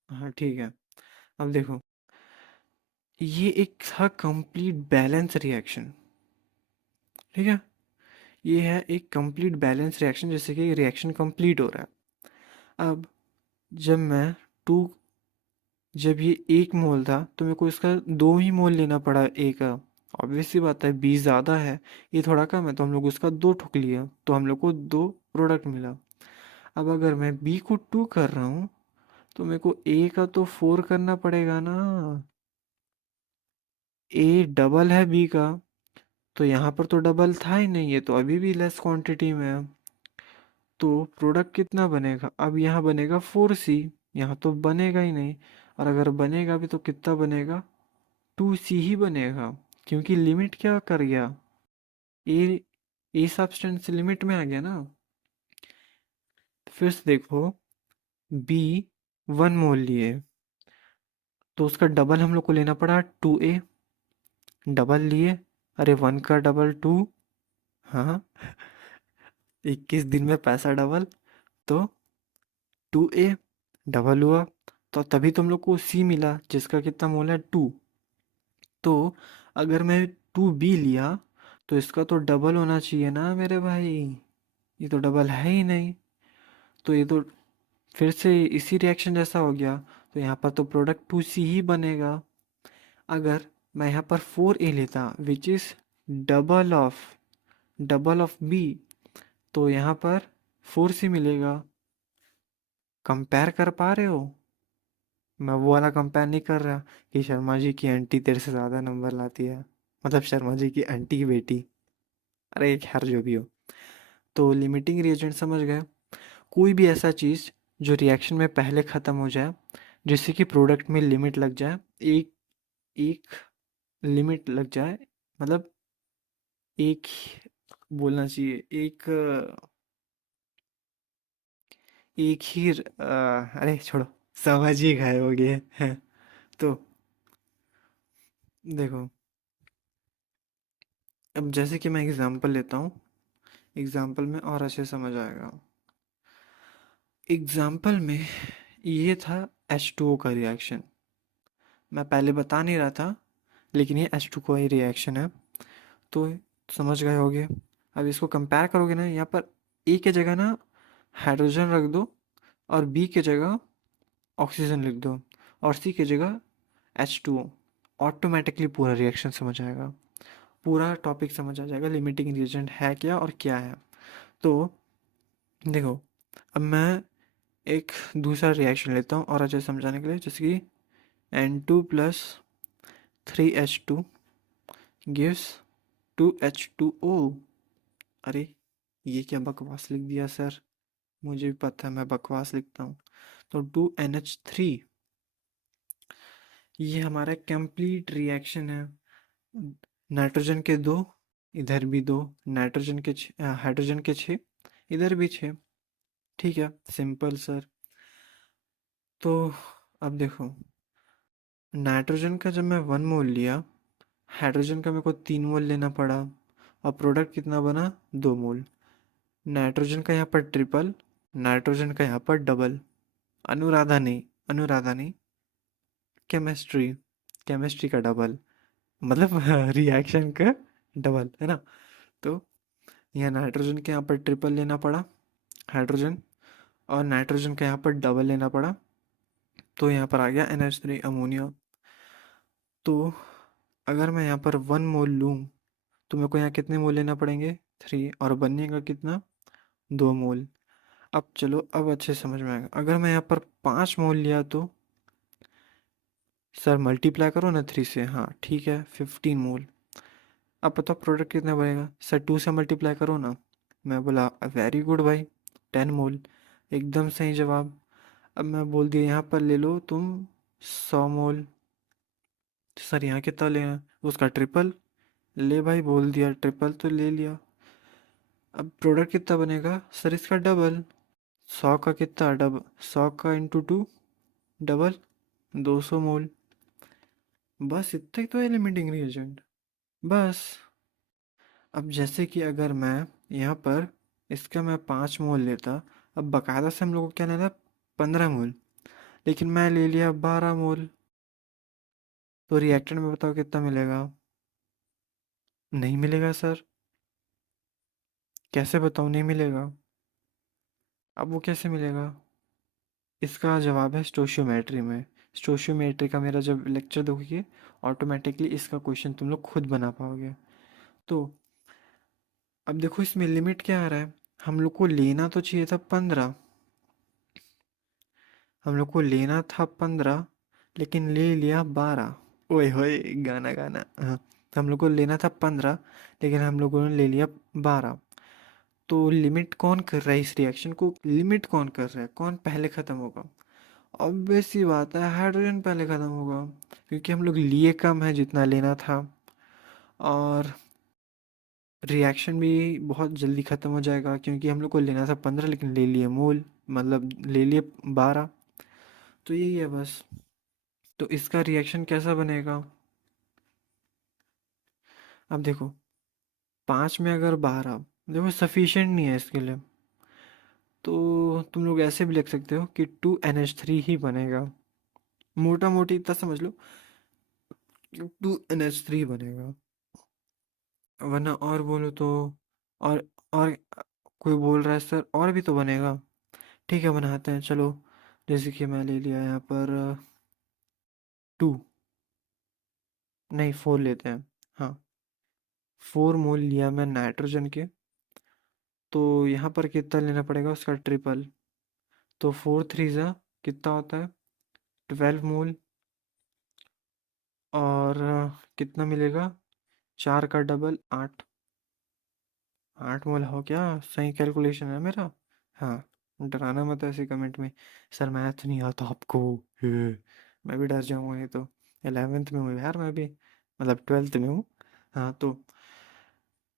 हाँ ठीक है। अब देखो, ये एक था कंप्लीट बैलेंस रिएक्शन, ठीक है। ये है एक कंप्लीट बैलेंस रिएक्शन, जैसे कि रिएक्शन कंप्लीट हो रहा है। अब जब मैं टू जब ये 1 मोल था तो मेरे को इसका 2 ही मोल लेना पड़ा ए का। ऑब्वियस सी बात है, बी ज़्यादा है, ये थोड़ा कम है, तो हम लोग उसका 2 ठुक लिया, तो हम लोग को 2 प्रोडक्ट मिला। अब अगर मैं बी को 2 कर रहा हूँ तो मेरे को ए का तो 4 करना पड़ेगा ना। ए डबल है बी का, तो यहाँ पर तो डबल था ही नहीं, ये तो अभी भी लेस क्वांटिटी में है। तो प्रोडक्ट कितना बनेगा? अब यहाँ बनेगा 4C, यहाँ तो बनेगा ही नहीं। और अगर बनेगा भी तो कितना बनेगा? 2C ही बनेगा, क्योंकि लिमिट क्या कर गया? ए ए सब्सटेंस लिमिट में आ गया ना। फिर से देखो, बी 1 मोल लिए, तो उसका डबल हम लोग को लेना पड़ा 2A। डबल लिए, अरे 1 का डबल 2। हाँ, 21 दिन में पैसा डबल, तो 2A डबल हुआ, तो तभी तुम लोग को सी मिला जिसका कितना मोल है? 2। तो अगर मैं 2B लिया तो इसका तो डबल होना चाहिए ना मेरे भाई, ये तो डबल है ही नहीं। तो ये तो फिर से इसी रिएक्शन जैसा हो गया। तो यहाँ पर तो प्रोडक्ट 2C ही बनेगा। अगर मैं यहाँ पर 4A लेता which is double of double of B, तो यहाँ पर 4C मिलेगा। कंपेयर कर पा रहे हो? मैं वो वाला कंपेयर नहीं कर रहा कि शर्मा जी की आंटी तेरे से ज़्यादा नंबर लाती है, मतलब शर्मा जी की आंटी की बेटी। अरे खैर जो भी हो, तो लिमिटिंग रिएजेंट समझ गए। कोई भी ऐसा चीज़ जो रिएक्शन में पहले ख़त्म हो जाए, जिससे कि प्रोडक्ट में लिमिट लग जाए, एक एक लिमिट लग जाए, मतलब एक बोलना चाहिए, एक एक ही अरे छोड़ो, समझ ही गए होगे हैं। तो देखो, अब जैसे कि मैं एग्जांपल लेता हूँ, एग्जांपल में और अच्छे समझ आएगा। एग्जांपल में ये था H2O का रिएक्शन। मैं पहले बता नहीं रहा था, लेकिन ये H2O का ही रिएक्शन है। तो समझ गए होगे। अब इसको कंपेयर करोगे ना, यहाँ पर ए की जगह ना हाइड्रोजन रख दो, और बी की जगह ऑक्सीजन लिख दो, और सी की जगह H2O। ऑटोमेटिकली पूरा रिएक्शन समझ आएगा, पूरा टॉपिक समझ आ जाएगा, लिमिटिंग रिएजेंट है क्या और क्या है। तो देखो, अब मैं एक दूसरा रिएक्शन लेता हूँ और अच्छे से समझाने के लिए, जैसे कि N2 + 3H2 गिव्स 2H2O। अरे, ये क्या बकवास लिख दिया सर। मुझे भी पता है मैं बकवास लिखता हूँ। तो 2NH3, ये हमारा कंप्लीट रिएक्शन है। नाइट्रोजन के दो, इधर भी दो, नाइट्रोजन के हाइड्रोजन के छः, इधर भी छः। ठीक है, सिंपल सर। तो अब देखो, नाइट्रोजन का जब मैं 1 मोल लिया, हाइड्रोजन का मेरे को 3 मोल लेना पड़ा, और प्रोडक्ट कितना बना, 2 मोल। नाइट्रोजन का यहाँ पर ट्रिपल, नाइट्रोजन का यहाँ पर डबल। अनुराधा नहीं, अनुराधा नहीं, केमिस्ट्री, केमिस्ट्री का डबल, मतलब रिएक्शन का डबल है ना। तो यहाँ नाइट्रोजन के यहाँ पर ट्रिपल लेना पड़ा, हाइड्रोजन, और नाइट्रोजन का यहाँ पर डबल लेना पड़ा। तो यहाँ पर आ गया NH3 अमोनिया। तो अगर मैं यहाँ पर 1 मोल लूँ, तो मेरे को यहाँ कितने मोल लेना पड़ेंगे, 3, और बनेगा कितना, 2 मोल। अब चलो, अब अच्छे समझ में आएगा। अगर मैं यहाँ पर 5 मोल लिया तो सर मल्टीप्लाई करो ना 3 से, हाँ ठीक है, 15 मोल। अब बताओ प्रोडक्ट कितना बनेगा सर, 2 से मल्टीप्लाई करो ना। मैं बोला वेरी गुड भाई, 10 मोल, एकदम सही जवाब। अब मैं बोल दिया यहाँ पर ले लो तुम 100 मोल। सर यहाँ कितना लेना, उसका ट्रिपल। ले भाई, बोल दिया ट्रिपल तो ले लिया। अब प्रोडक्ट कितना बनेगा सर, इसका डबल। 100 का कितना, डबल, 100 का × 2, डबल, 200 मोल। बस इतना ही तो है लिमिटिंग रिएजेंट, बस। अब जैसे कि अगर मैं यहाँ पर इसका मैं 5 मोल लेता, अब बकायदा से हम लोग को क्या लेना, 15 मोल, लेकिन मैं ले लिया 12 मोल। तो रिएक्टेंट में बताओ कितना मिलेगा, नहीं मिलेगा सर। कैसे बताऊँ नहीं मिलेगा, अब वो कैसे मिलेगा। इसका जवाब है स्टोशियोमेट्री में। स्टोशियोमेट्री का मेरा जब लेक्चर देखोगे, ऑटोमेटिकली इसका क्वेश्चन तुम लोग खुद बना पाओगे। तो अब देखो, इसमें लिमिट क्या आ रहा है, हम लोग को लेना तो चाहिए था 15, हम लोग को लेना था 15, लेकिन ले लिया 12। ओए होए, गाना गाना, हाँ। हम लोग को लेना था 15, लेकिन हम लोगों ने ले लिया 12। तो लिमिट कौन कर रहा है, इस रिएक्शन को लिमिट कौन कर रहा है, कौन पहले ख़त्म होगा। ऑब्वियस सी बात है, हाइड्रोजन पहले ख़त्म होगा, क्योंकि हम लोग लिए कम है जितना लेना था, और रिएक्शन भी बहुत जल्दी ख़त्म हो जाएगा, क्योंकि हम लोग को लेना था 15 लेकिन ले लिए मोल, मतलब ले लिए 12। तो यही है बस। तो इसका रिएक्शन कैसा बनेगा, अब देखो, 5 में अगर 12, देखो सफिशिएंट नहीं है इसके लिए। तो तुम लोग ऐसे भी लिख सकते हो कि 2NH3 ही बनेगा, मोटा मोटी इतना समझ लो, 2NH3 बनेगा। वरना और बोलो तो, और कोई बोल रहा है सर और भी तो बनेगा, ठीक है बनाते हैं चलो। जैसे कि मैं ले लिया यहाँ पर 2, नहीं 4 लेते हैं, हाँ। 4 मोल लिया मैं नाइट्रोजन के, तो यहाँ पर कितना लेना पड़ेगा, उसका ट्रिपल। तो 4 3 कितना होता है, 12 मोल। और कितना मिलेगा, 4 का डबल, 8। 8 मोल हो क्या, सही कैलकुलेशन है मेरा। हाँ, डराना मत ऐसे कमेंट में, सर मैथ नहीं आता आपको। हे, मैं भी डर जाऊंगा, ये तो 11th में हूँ यार मैं भी, मतलब 12th में हूँ। हाँ, तो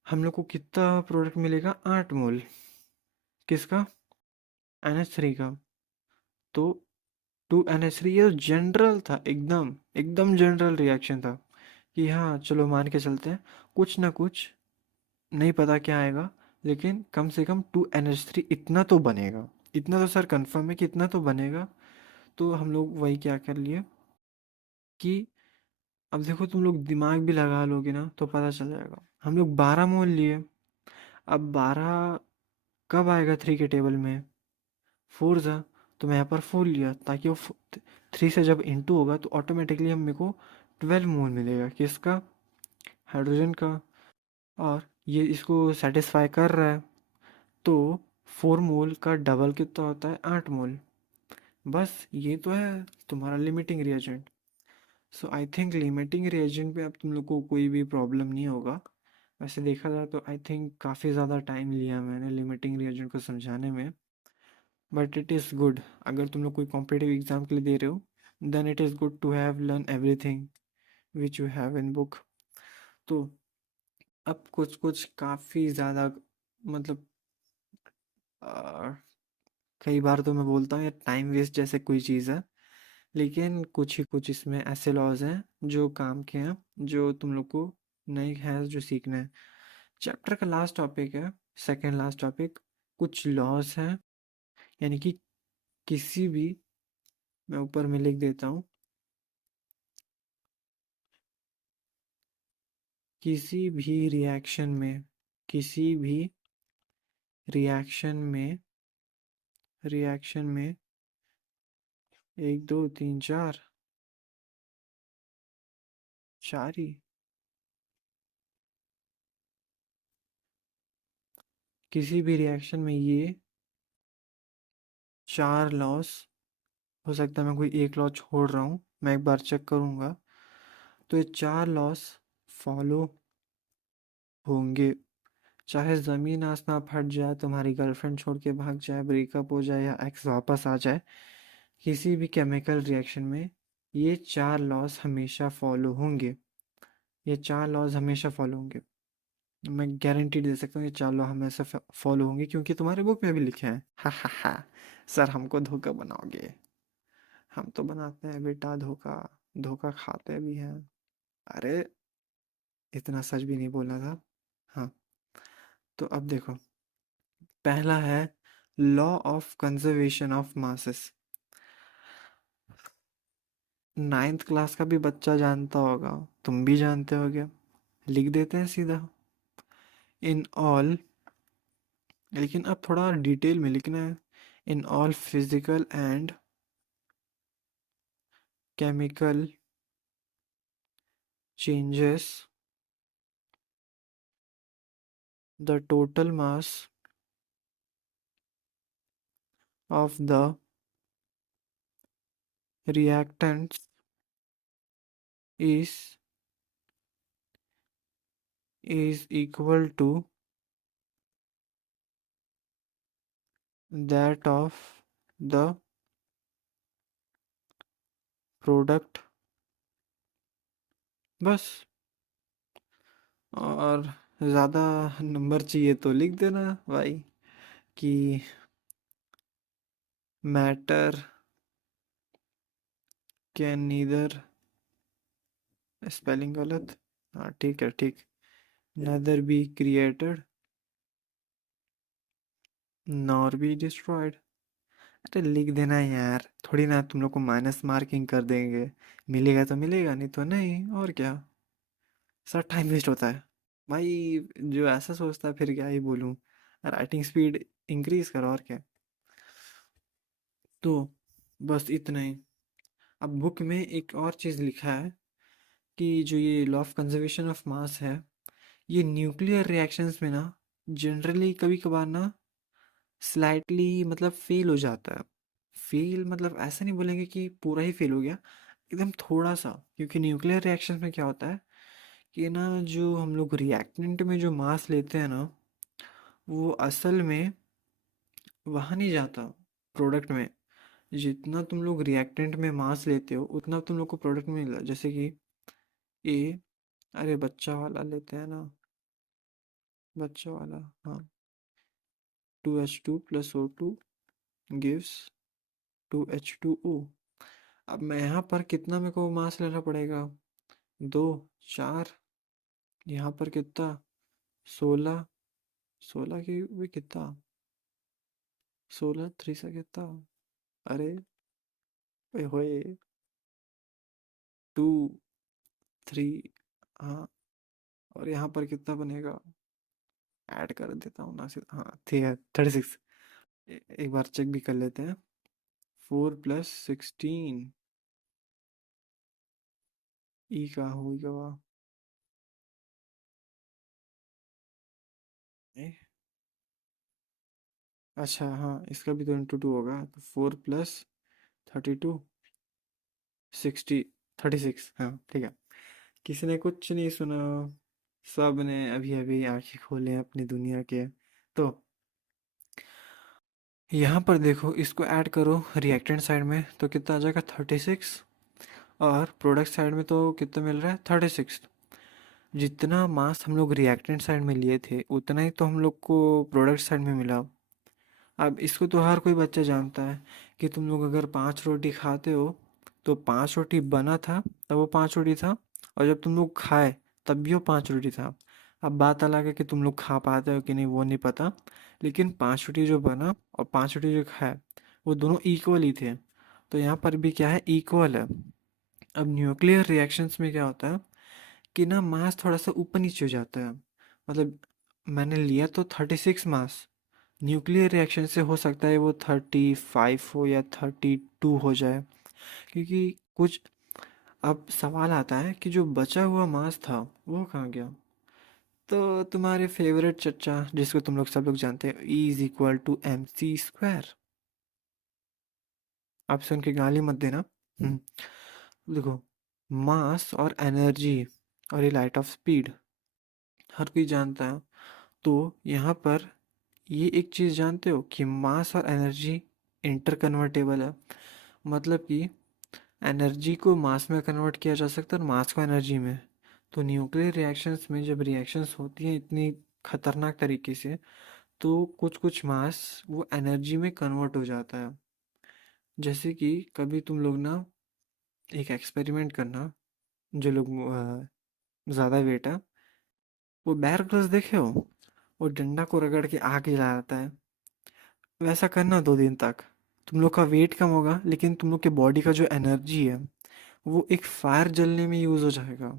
हम लोग को कितना प्रोडक्ट मिलेगा, 8 मोल, किसका, NH3 का। तो 2NH3 ये जनरल था, एकदम एकदम जनरल रिएक्शन था कि हाँ चलो मान के चलते हैं कुछ ना कुछ, नहीं पता क्या आएगा, लेकिन कम से कम 2NH3 इतना तो बनेगा। इतना तो सर कंफर्म है कि इतना तो बनेगा। तो हम लोग वही क्या कर लिए कि अब देखो तुम लोग दिमाग भी लगा लोगे ना तो पता चल जाएगा। हम लोग 12 मोल लिए। अब 12 कब आएगा 3 के टेबल में? 4 था। तो मैं यहाँ पर 4 लिया ताकि वो 3 से जब इंटू होगा तो ऑटोमेटिकली हम मेरे को 12 मोल मिलेगा किसका, हाइड्रोजन का। और ये इसको सेटिस्फाई कर रहा है। तो 4 मोल का डबल कितना होता है, 8 मोल। बस ये तो है तुम्हारा limiting reagent. So I think limiting reagent पे अब तुम लोग को कोई भी प्रॉब्लम नहीं होगा। वैसे देखा जाए तो आई थिंक काफ़ी ज़्यादा टाइम लिया मैंने लिमिटिंग रिएजेंट को समझाने में, बट इट इज़ गुड। अगर तुम लोग कोई कॉम्पिटिटिव एग्जाम के लिए दे रहे हो then it is good to have learn everything which you have in book. तो अब कुछ कुछ काफ़ी ज़्यादा मतलब आ, कई बार तो मैं बोलता हूँ ये टाइम वेस्ट जैसे कोई चीज़ है, लेकिन कुछ ही कुछ इसमें ऐसे लॉज हैं जो काम के हैं, जो तुम लोग को नहीं है जो सीखना है। चैप्टर का लास्ट टॉपिक है, सेकंड लास्ट टॉपिक, कुछ लॉज हैं। यानी कि किसी भी, मैं ऊपर में लिख देता हूँ, किसी भी रिएक्शन में, किसी भी रिएक्शन में, रिएक्शन में 1 2 3 4, 4 ही, किसी भी रिएक्शन में ये 4 लॉस, हो सकता है मैं कोई एक लॉ छोड़ रहा हूँ, मैं एक बार चेक करूँगा। तो ये 4 लॉस फॉलो होंगे। चाहे ज़मीन आसमां फट जाए, तुम्हारी गर्लफ्रेंड छोड़ के भाग जाए, ब्रेकअप हो जाए या एक्स वापस आ जाए, किसी भी केमिकल रिएक्शन में ये 4 लॉस हमेशा फॉलो होंगे। ये 4 लॉज हमेशा फॉलो होंगे। मैं गारंटी दे सकता हूँ ये 4 लॉ हमेशा फॉलो होंगे क्योंकि तुम्हारे बुक में भी लिखे हैं। हा हा हा। सर हमको धोखा बनाओगे? हम तो बनाते हैं बेटा धोखा, धोखा खाते भी हैं। अरे इतना सच भी नहीं बोलना था। हाँ, तो अब देखो, पहला है law of conservation of masses. 9th class का भी बच्चा जानता होगा, तुम भी जानते होगे। लिख देते हैं सीधा, इन ऑल, लेकिन अब थोड़ा डिटेल में लिखना है। In all physical and chemical changes the total mass of the reactants is equal to that of the product। बस। और ज़्यादा नंबर चाहिए तो लिख देना भाई कि मैटर कैन नीदर, स्पेलिंग गलत, हाँ ठीक है ठीक, neither be created nor be destroyed। अरे लिख देना यार, थोड़ी ना तुम लोग को माइनस मार्किंग कर देंगे। मिलेगा तो मिलेगा, नहीं तो नहीं, और क्या। सर टाइम वेस्ट होता है भाई। जो ऐसा सोचता है फिर क्या ही बोलूँ। राइटिंग स्पीड इंक्रीज करो और क्या। तो बस इतना ही। अब बुक में एक और चीज़ लिखा है कि जो ये law of conservation of mass है, ये न्यूक्लियर रिएक्शंस में ना जनरली कभी कभार ना स्लाइटली मतलब फेल हो जाता है। फेल मतलब ऐसा नहीं बोलेंगे कि पूरा ही फेल हो गया, एकदम थोड़ा सा। क्योंकि न्यूक्लियर रिएक्शंस में क्या होता है कि ना जो हम लोग रिएक्टेंट में जो मास लेते हैं ना, वो असल में वहाँ नहीं जाता प्रोडक्ट में। जितना तुम लोग रिएक्टेंट में मास लेते हो उतना तुम लोग को प्रोडक्ट में मिला। जैसे कि ए, अरे बच्चा वाला लेते हैं ना, बच्चा वाला, हाँ, 2H2 + O2 गिव्स 2H2O। अब मैं यहाँ पर कितना मेरे को मास लेना पड़ेगा? 2, 4, यहाँ पर कितना? 16, 16 की भी कितना? 16 3 से कितना? अरे ओए होए, 2, 3, हाँ। और यहाँ पर कितना बनेगा? ऐड कर देता हूँ ना सीधा, हाँ ठीक है 36। एक बार चेक भी कर लेते हैं। 4 + 16, ई का होगा? ए, अच्छा हाँ, इसका भी तो इंटू टू होगा, तो 4 + 32, 60, 36, हाँ ठीक है। किसी ने कुछ नहीं सुना, सब ने अभी अभी आंखें खोले हैं अपनी दुनिया के। तो यहाँ पर देखो, इसको ऐड करो रिएक्टेंट साइड में तो कितना आ जाएगा? 36। और प्रोडक्ट साइड में तो कितना मिल रहा है? 36। जितना मास हम लोग रिएक्टेंट साइड में लिए थे उतना ही तो हम लोग को प्रोडक्ट साइड में मिला। अब इसको तो हर कोई बच्चा जानता है कि तुम लोग अगर 5 रोटी खाते हो तो 5 रोटी बना था तब वो 5 रोटी था, और जब तुम लोग खाए तब भी वो 5 रोटी था। अब बात अलग है कि तुम लोग खा पाते हो कि नहीं वो नहीं पता, लेकिन 5 रोटी जो बना और 5 रोटी जो खाए वो दोनों इक्वल ही थे। तो यहाँ पर भी क्या है? इक्वल है। अब न्यूक्लियर रिएक्शंस में क्या होता है कि ना मास थोड़ा सा ऊपर नीचे हो जाता है। मतलब मैंने लिया तो 36 मास, न्यूक्लियर रिएक्शन से हो सकता है वो 35 हो या 32 हो जाए, क्योंकि कुछ। अब सवाल आता है कि जो बचा हुआ मास था वो कहाँ गया? तो तुम्हारे फेवरेट चच्चा जिसको तुम लोग सब लोग जानते हैं, E = MC²। आप सुन के गाली मत देना। देखो, मास और एनर्जी और ये लाइट ऑफ स्पीड हर कोई जानता है। तो यहाँ पर ये एक चीज़ जानते हो कि मास और एनर्जी इंटर कन्वर्टेबल है। मतलब कि एनर्जी को मास में कन्वर्ट किया जा सकता है और मास को एनर्जी में। तो न्यूक्लियर रिएक्शंस में जब रिएक्शंस होती हैं इतनी खतरनाक तरीके से, तो कुछ कुछ मास वो एनर्जी में कन्वर्ट हो जाता है। जैसे कि कभी तुम लोग ना एक एक्सपेरिमेंट करना, जो लोग ज़्यादा वेट है, वो बेयर ग्रिल्स देखे हो? वो डंडा को रगड़ के आग जलाता है। वैसा करना 2 दिन तक, तुम लोग का वेट कम होगा लेकिन तुम लोग के बॉडी का जो एनर्जी है वो एक फायर जलने में यूज हो जाएगा।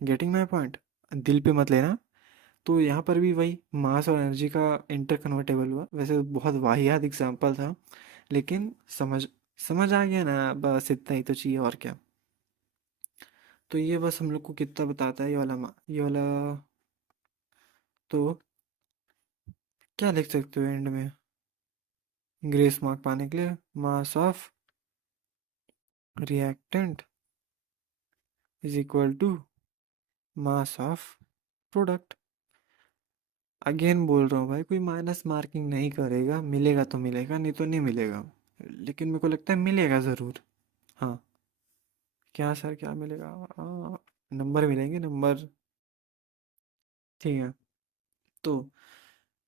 Getting my point? दिल पे मत लेना। तो यहाँ पर भी वही मास और एनर्जी का इंटर कन्वर्टेबल हुआ। वैसे बहुत वाहियात एग्जाम्पल था, लेकिन समझ समझ आ गया ना? बस इतना ही तो चाहिए, और क्या। तो ये बस हम लोग को कितना बताता है ये वाला ये वाला। तो क्या लिख सकते हो एंड में ग्रेस मार्क पाने के लिए? Mass of reactant is equal to mass of product. Again बोल रहा हूँ भाई, कोई माइनस मार्किंग नहीं करेगा, मिलेगा तो मिलेगा, नहीं तो नहीं मिलेगा। लेकिन मेरे को लगता है मिलेगा ज़रूर। हाँ। क्या सर, क्या मिलेगा? नंबर मिलेंगे, नंबर। ठीक है। तो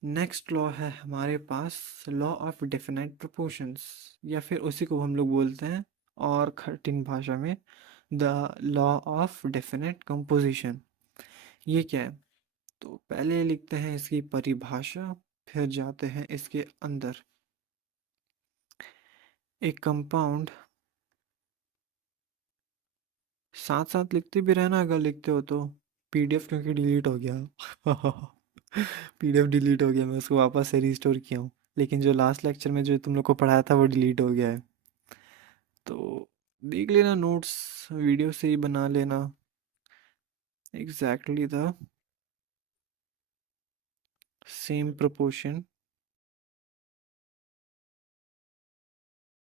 नेक्स्ट लॉ है हमारे पास, लॉ ऑफ डेफिनाइट प्रोपोर्शंस, या फिर उसी को हम लोग बोलते हैं और खटिन भाषा में the law of definite composition. ये क्या है? तो पहले लिखते हैं इसकी परिभाषा, फिर जाते हैं इसके अंदर। एक कंपाउंड, साथ साथ लिखते भी रहना अगर लिखते हो तो। पीडीएफ क्योंकि डिलीट हो गया। पीडीएफ डिलीट हो गया, मैं उसको वापस से रिस्टोर किया हूँ। लेकिन जो लास्ट लेक्चर में जो तुम लोग को पढ़ाया था वो डिलीट हो गया है। तो देख लेना, नोट्स वीडियो से ही बना लेना। Exactly the same proportion,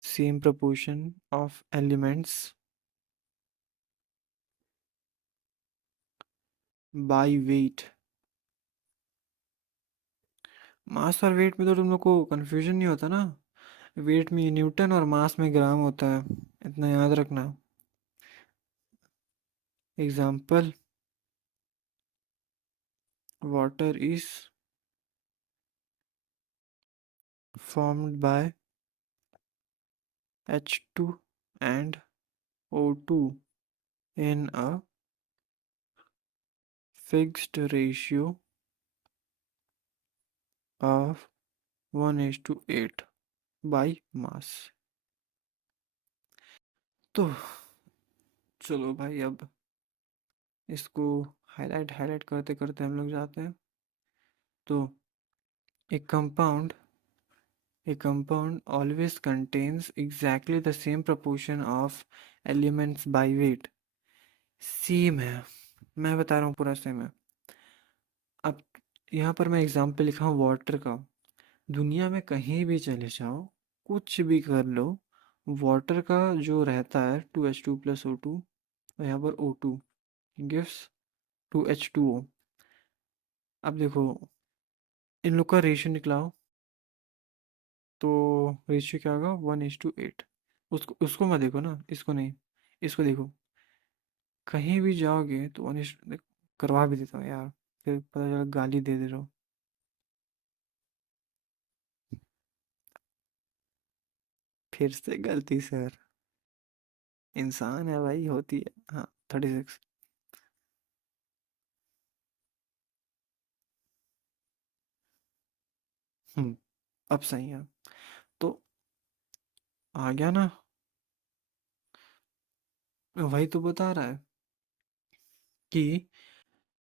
same proportion of elements by weight। मास और वेट में तो तुम लोग को कंफ्यूजन नहीं होता ना? वेट में न्यूटन और मास में ग्राम होता है, इतना याद रखना। Example, water is formed by H2, and O2 in a fixed ratio of 1:8 by mass। तो चलो भाई, अब इसको हाईलाइट हाईलाइट करते करते हम लोग जाते हैं। तो a compound a compound always contains exactly the same proportion of elements by weight। Same है, मैं बता रहा हूँ पूरा सेम है। अब यहाँ पर मैं एग्जाम्पल लिखा हूँ वाटर का। दुनिया में कहीं भी चले जाओ, कुछ भी कर लो, वाटर का जो रहता है 2H2+O2, और यहाँ पर O2 गिव्स 2H2O। अब देखो, इन लोग का रेशियो निकलाओ, तो रेशियो क्या होगा? 1:8। उसको उसको मत देखो ना, इसको नहीं, इसको देखो। कहीं भी जाओगे तो 1, करवा भी देता हूँ यार, फिर पता चला गाली दे दे रहा हूँ। फिर से गलती सर, इंसान है भाई, होती है। हाँ, 36। हम्म, अब सही है। तो आ गया ना, वही तो बता रहा है कि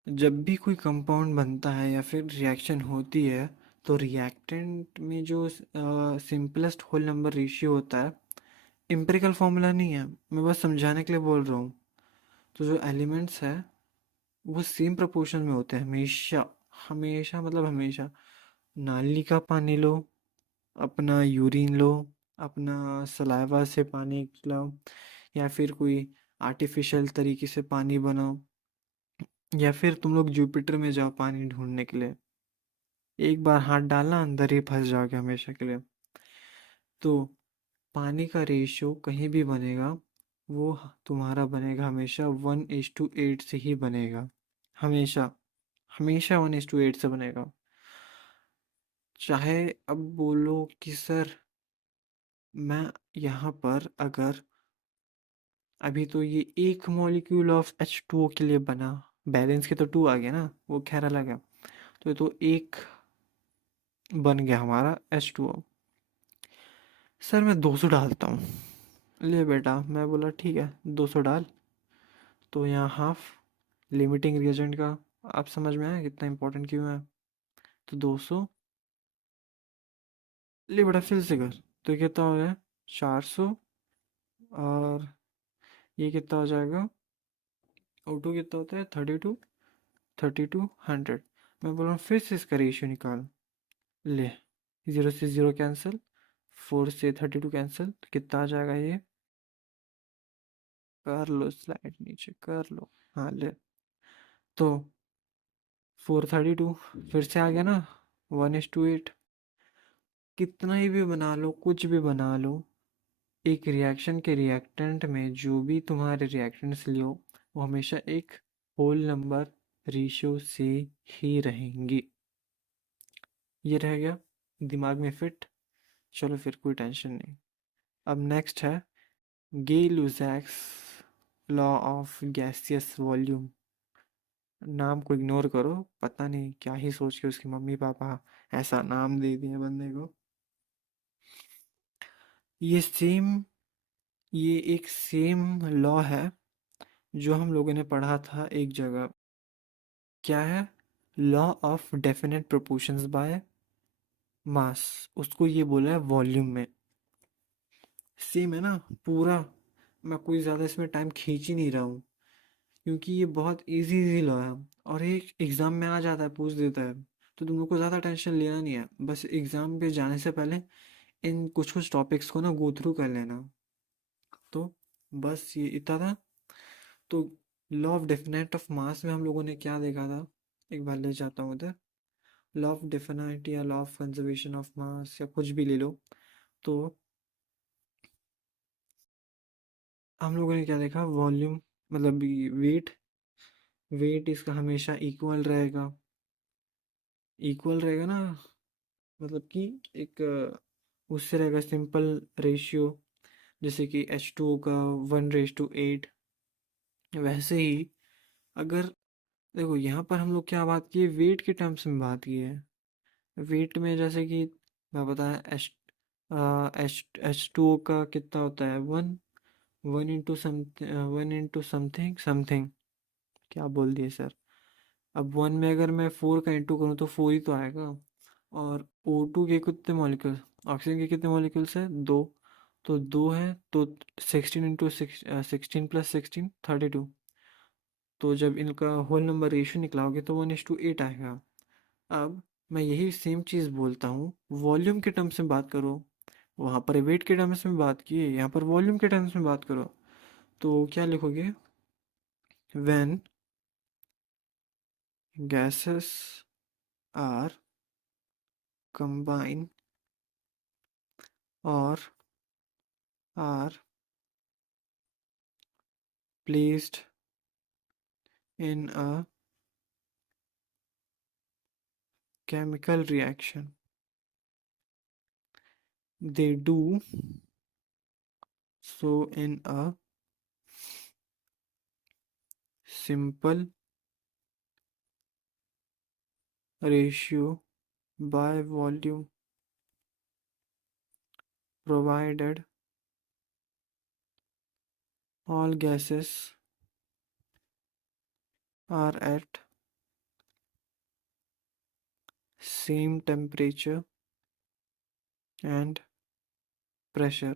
जब भी कोई कंपाउंड बनता है या फिर रिएक्शन होती है, तो रिएक्टेंट में जो सिंपलेस्ट होल नंबर रेशियो होता है, एम्पिरिकल फॉर्मूला नहीं है, मैं बस समझाने के लिए बोल रहा हूँ। तो जो एलिमेंट्स है वो सेम प्रोपोर्शन में होते हैं हमेशा। हमेशा मतलब हमेशा। नाली का पानी लो, अपना यूरिन लो, अपना सलाइवा से पानी पिलाओ, या फिर कोई आर्टिफिशियल तरीके से पानी बनाओ, या फिर तुम लोग जुपिटर में जाओ पानी ढूंढने के लिए, एक बार हाथ डालना अंदर ही फंस जाओगे हमेशा के लिए। तो पानी का रेशियो कहीं भी बनेगा, वो तुम्हारा बनेगा हमेशा 1:8 से ही बनेगा। हमेशा, हमेशा 1:8 से बनेगा। चाहे अब बोलो कि सर, मैं यहाँ पर अगर अभी तो ये एक मॉलिक्यूल ऑफ H2O के लिए बना, बैलेंस के तो 2 आ गया ना, वो खैर अलग है। तो ये तो एक बन गया हमारा H2O। सर मैं 200 डालता हूँ। ले बेटा, मैं बोला ठीक है 200 डाल। तो यहाँ हाफ लिमिटिंग रिएजेंट का, आप समझ में आया कितना इंपॉर्टेंट क्यों है। तो 200, ले बेटा फिल से कर। तो ये कितना हो गया? 400। और ये कितना हो जाएगा? O2 कितना होता है? 32। 32 100। मैं बोल रहा हूँ फिर से इसका रेशियो निकाल। ले, 0 से 0 कैंसिल, 4 से 32 कैंसिल, तो कितना आ जाएगा ये? कर लो स्लाइड नीचे कर लो। हाँ ले, तो 432 फिर से आ गया ना, 1:8। कितना ही भी बना लो, कुछ भी बना लो, एक रिएक्शन के रिएक्टेंट में जो भी तुम्हारे रिएक्टेंट्स लियो, वो हमेशा एक होल नंबर रेशियो से ही रहेंगी। ये रह गया दिमाग में फिट। चलो फिर कोई टेंशन नहीं। अब नेक्स्ट है गे लुजैक्स लॉ ऑफ गैसियस वॉल्यूम। नाम को इग्नोर करो, पता नहीं क्या ही सोच के उसके मम्मी पापा ऐसा नाम दे दिए बंदे को। ये सेम, ये एक सेम लॉ है जो हम लोगों ने पढ़ा था एक जगह। क्या है? Law of definite proportions by mass. उसको ये बोला है वॉल्यूम में। सेम है ना पूरा। मैं कोई ज़्यादा इसमें टाइम खींच ही नहीं रहा हूँ, क्योंकि ये बहुत इजी इजी लॉ है, और एक एग्ज़ाम में आ जाता है, पूछ देता है। तो तुम लोग को ज़्यादा टेंशन लेना नहीं है, बस एग्ज़ाम पे जाने से पहले इन कुछ कुछ टॉपिक्स को ना गो थ्रू कर लेना। तो बस ये इतना था। तो law of definite of mass में हम लोगों ने क्या देखा था, एक बार ले जाता हूँ उधर। लॉ ऑफ डेफिनेट या law of conservation of mass या कुछ भी ले लो। तो हम लोगों ने क्या देखा, वॉल्यूम मतलब वेट, वेट इसका हमेशा इक्वल रहेगा। इक्वल रहेगा ना, मतलब कि एक उससे रहेगा सिंपल रेशियो जैसे कि H2O का 1:8। वैसे ही अगर देखो यहाँ पर हम लोग क्या बात की है, वेट के टर्म्स में बात की है। वेट में जैसे कि मैं बताया H2O का कितना होता है, one. One into something something, क्या बोल दिए सर। अब वन में अगर मैं फोर का इंटू करूँ तो फोर ही तो आएगा। और O2 के कितने मॉलिक्यूल, ऑक्सीजन के कितने मॉलिक्यूल्स है, दो। तो दो है तो 16 × 16 + 16 32। तो जब इनका होल नंबर रेशियो निकलाओगे तो 1:8 आएगा। अब मैं यही सेम चीज़ बोलता हूँ, वॉल्यूम के टर्म्स में बात करो। वहाँ पर वेट के टर्म्स में बात की है, यहाँ पर वॉल्यूम के टर्म्स में बात करो। तो क्या लिखोगे, when gases are combined or are placed in a chemical reaction, they do so in a simple ratio by volume, provided all gases are at same temperature and pressure।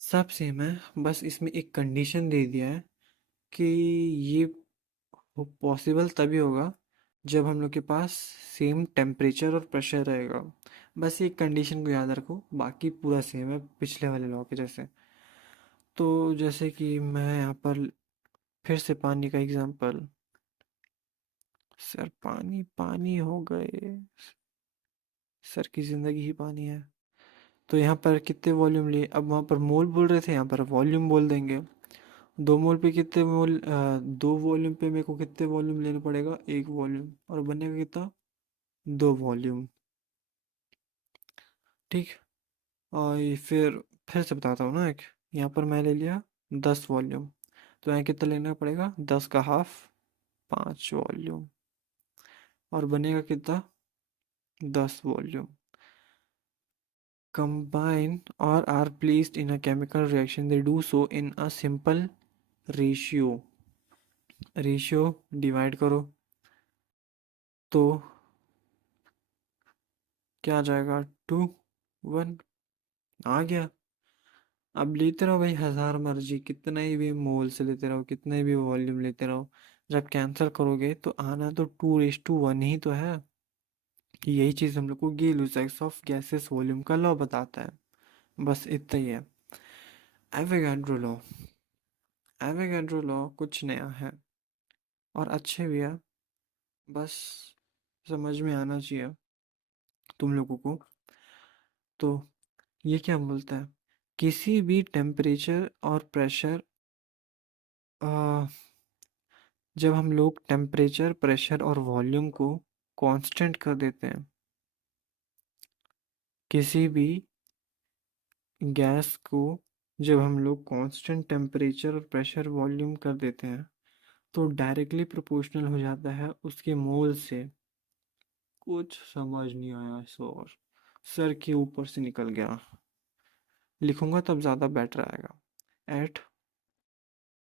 सब same है, बस इसमें एक कंडीशन दे दिया है कि ये possible तभी होगा जब हम लोग के पास सेम टेम्परेचर और प्रेशर रहेगा। बस ये कंडीशन को याद रखो, बाकी पूरा सेम है पिछले वाले लॉ के जैसे। तो जैसे कि मैं यहाँ पर फिर से पानी का एग्जांपल, सर पानी पानी हो गए, सर की ज़िंदगी ही पानी है। तो यहाँ पर कितने वॉल्यूम लिए, अब वहाँ पर मोल बोल रहे थे, यहाँ पर वॉल्यूम बोल देंगे। 2 मोल पे कितने मोल, 2 वॉल्यूम पे मेरे को कितने वॉल्यूम लेना पड़ेगा, एक वॉल्यूम, और बनेगा कितना, 2 वॉल्यूम। ठीक। और ये फिर से बताता हूँ ना, एक यहाँ पर मैं ले लिया 10 वॉल्यूम, तो यहाँ कितना लेना पड़ेगा, 10 का हाफ, 5 वॉल्यूम, और बनेगा कितना, 10 volume. Combine or are placed in a chemical reaction, they do so in a simple ratio। Ratio divide करो तो क्या आ जाएगा, 2:1 आ गया। अब लेते रहो भाई, हजार मर्जी कितना ही भी मोल से लेते रहो, कितने भी वॉल्यूम लेते रहो, जब कैंसिल करोगे तो आना तो 2:1 ही तो है। यही चीज़ हम लोग को गिब्स ऑफ गैसेस वॉल्यूम का लॉ बताता है। बस इतना ही है। एवोगाड्रो लॉ, एवोगाड्रो लॉ कुछ नया है और अच्छे भी है, बस समझ में आना चाहिए तुम लोगों को। तो ये क्या बोलता है, किसी भी टेम्परेचर और प्रेशर, जब हम लोग टेम्परेचर प्रेशर और वॉल्यूम को कांस्टेंट कर देते हैं, किसी भी गैस को जब हम लोग कांस्टेंट टेम्परेचर और प्रेशर वॉल्यूम कर देते हैं तो डायरेक्टली प्रोपोर्शनल हो जाता है उसके मोल से। कुछ समझ नहीं आया सर के ऊपर से निकल गया, लिखूंगा तब ज़्यादा बेटर आएगा। At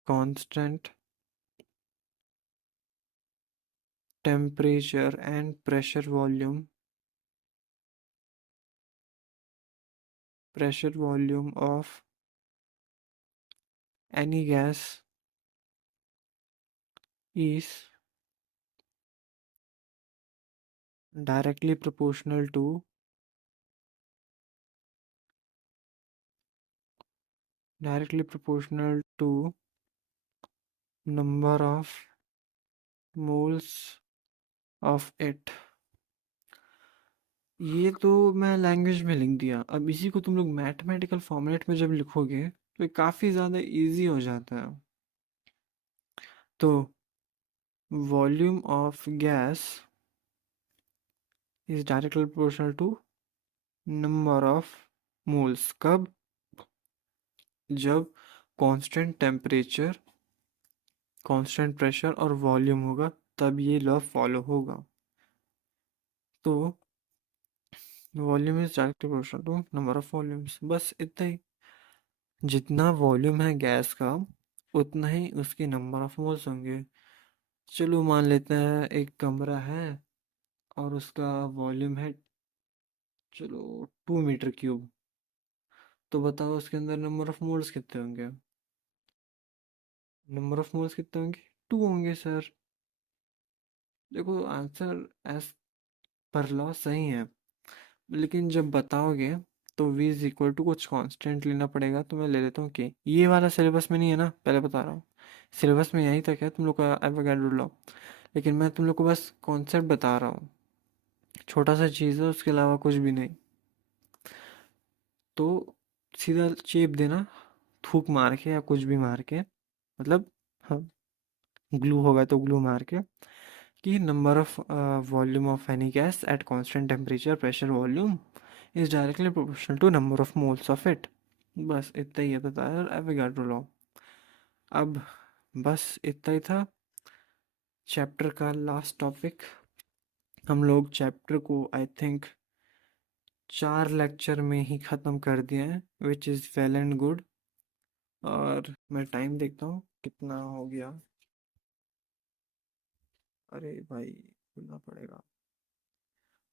constant temperature and pressure volume of any gas is directly proportional to number of moles of it। ये तो मैं लैंग्वेज में लिख दिया, अब इसी को तुम लोग मैथमेटिकल फॉर्मेट में जब लिखोगे तो ये काफ़ी ज़्यादा इजी हो जाता है। तो volume of gas is directly proportional to number of moles कब? जब कांस्टेंट टेम्परेचर, कांस्टेंट प्रेशर और वॉल्यूम होगा, तब ये लॉ फॉलो होगा। तो volume is directly proportional to number of volumes, बस इतना ही। जितना वॉल्यूम है गैस का, उतना ही उसके नंबर ऑफ मोल्स होंगे। चलो मान लेते हैं एक कमरा है और उसका वॉल्यूम है, चलो 2 मीटर क्यूब। तो बताओ उसके अंदर नंबर ऑफ मोल्स कितने होंगे? नंबर ऑफ मोल्स कितने होंगे? 2 होंगे सर। देखो आंसर एज पर लॉ सही है, लेकिन जब बताओगे तो v इज इक्वल टू कुछ कांस्टेंट लेना पड़ेगा, तो मैं ले लेता हूँ कि ये वाला सिलेबस में नहीं है ना, पहले बता रहा हूँ। सिलेबस में यहीं तक है तुम लोग का एवोगैड्रो लॉ, लेकिन मैं तुम लोग को बस कॉन्सेप्ट बता रहा हूँ। छोटा सा चीज़ है, उसके अलावा कुछ भी नहीं। तो सीधा चेप देना, थूक मार के या कुछ भी मार के, मतलब हाँ, ग्लू होगा तो ग्लू मार के, कि number of volume of any gas at constant temperature pressure volume is directly proportional to number of moles of it. बस इतना ही है, बताया एवोगाड्रो लॉ। अब बस इतना ही था चैप्टर का लास्ट टॉपिक। हम लोग चैप्टर को आई थिंक 4 लेक्चर में ही ख़त्म कर दिए हैं, which is well and good. और मैं टाइम देखता हूँ कितना हो गया। अरे भाई, खुलना पड़ेगा।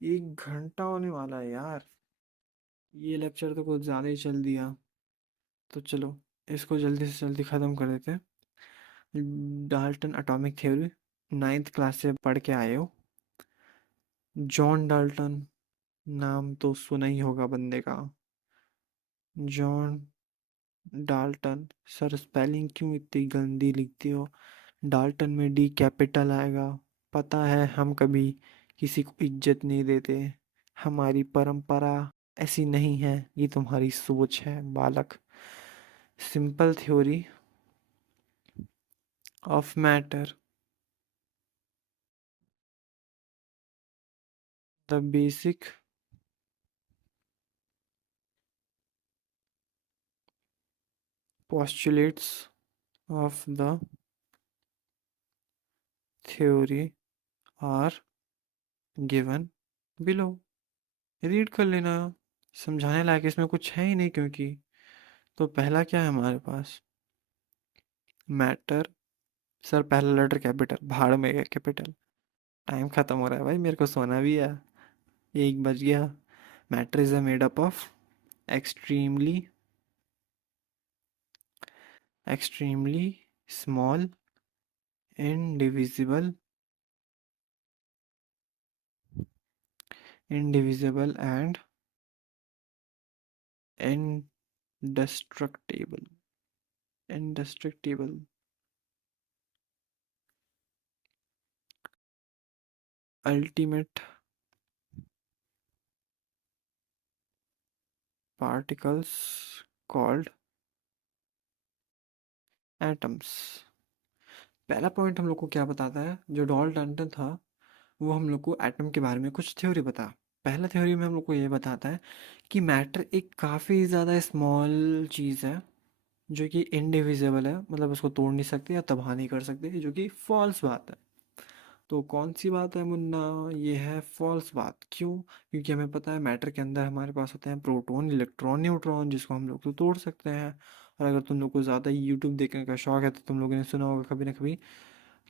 1 घंटा होने वाला है यार, ये लेक्चर तो कुछ ज़्यादा ही चल दिया। तो चलो इसको जल्दी से जल्दी ख़त्म कर देते हैं। Dalton atomic theory 9th class से पढ़ के आए हो। जॉन डाल्टन, नाम तो सुना ही होगा बंदे का। John Dalton. सर स्पेलिंग क्यों इतनी गंदी लिखती हो? डाल्टन में डी कैपिटल आएगा। पता है हम कभी किसी को इज्जत नहीं देते, हमारी परंपरा ऐसी नहीं है, ये तुम्हारी सोच है बालक। Simple theory of matter, the basic postulates of the theory are given below। Read कर लेना, समझाने लायक इसमें कुछ है ही नहीं, क्योंकि तो पहला क्या है हमारे पास? मैटर। सर पहला लेटर कैपिटल, भाड़ में गया कैपिटल। टाइम खत्म हो रहा है भाई, मेरे को सोना भी है, 1 बज गया। Matter is made up of extremely extremely small indivisible indivisible and indestructible indestructible ultimate particles called atoms। पहला पॉइंट हम लोग को क्या बताता है? जो डाल्टन था वो हम लोग को एटम के बारे में कुछ थ्योरी बता। पहला थ्योरी में हम लोग को ये बताता है कि मैटर एक काफ़ी ज़्यादा स्मॉल चीज़ है, जो कि इनडिविजिबल है, मतलब उसको तोड़ नहीं सकते या तबाह नहीं कर सकते, जो कि फॉल्स बात है। तो कौन सी बात है मुन्ना? ये है फॉल्स बात। क्यों? क्योंकि हमें पता है मैटर के अंदर हमारे पास होते हैं प्रोटॉन, इलेक्ट्रॉन, न्यूट्रॉन, जिसको हम लोग तो तोड़ सकते हैं। और अगर तुम लोग को ज़्यादा यूट्यूब देखने का शौक है तो तुम लोगों ने सुना होगा कभी ना कभी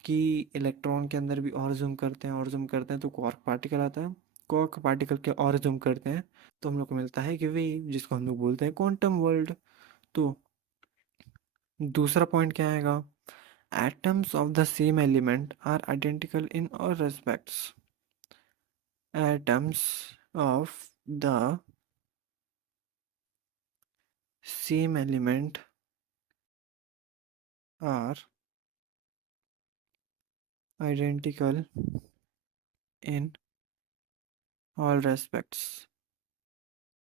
कि इलेक्ट्रॉन के अंदर भी और जूम करते हैं और जूम करते हैं तो क्वार्क पार्टिकल आता है। क्वार्क पार्टिकल के और जूम करते हैं तो हम लोग को मिलता है कि वेव, जिसको हम लोग बोलते हैं क्वांटम वर्ल्ड। तो दूसरा पॉइंट क्या आएगा? atoms of the same element are identical in all respects। Atoms of the same element are identical in all respects।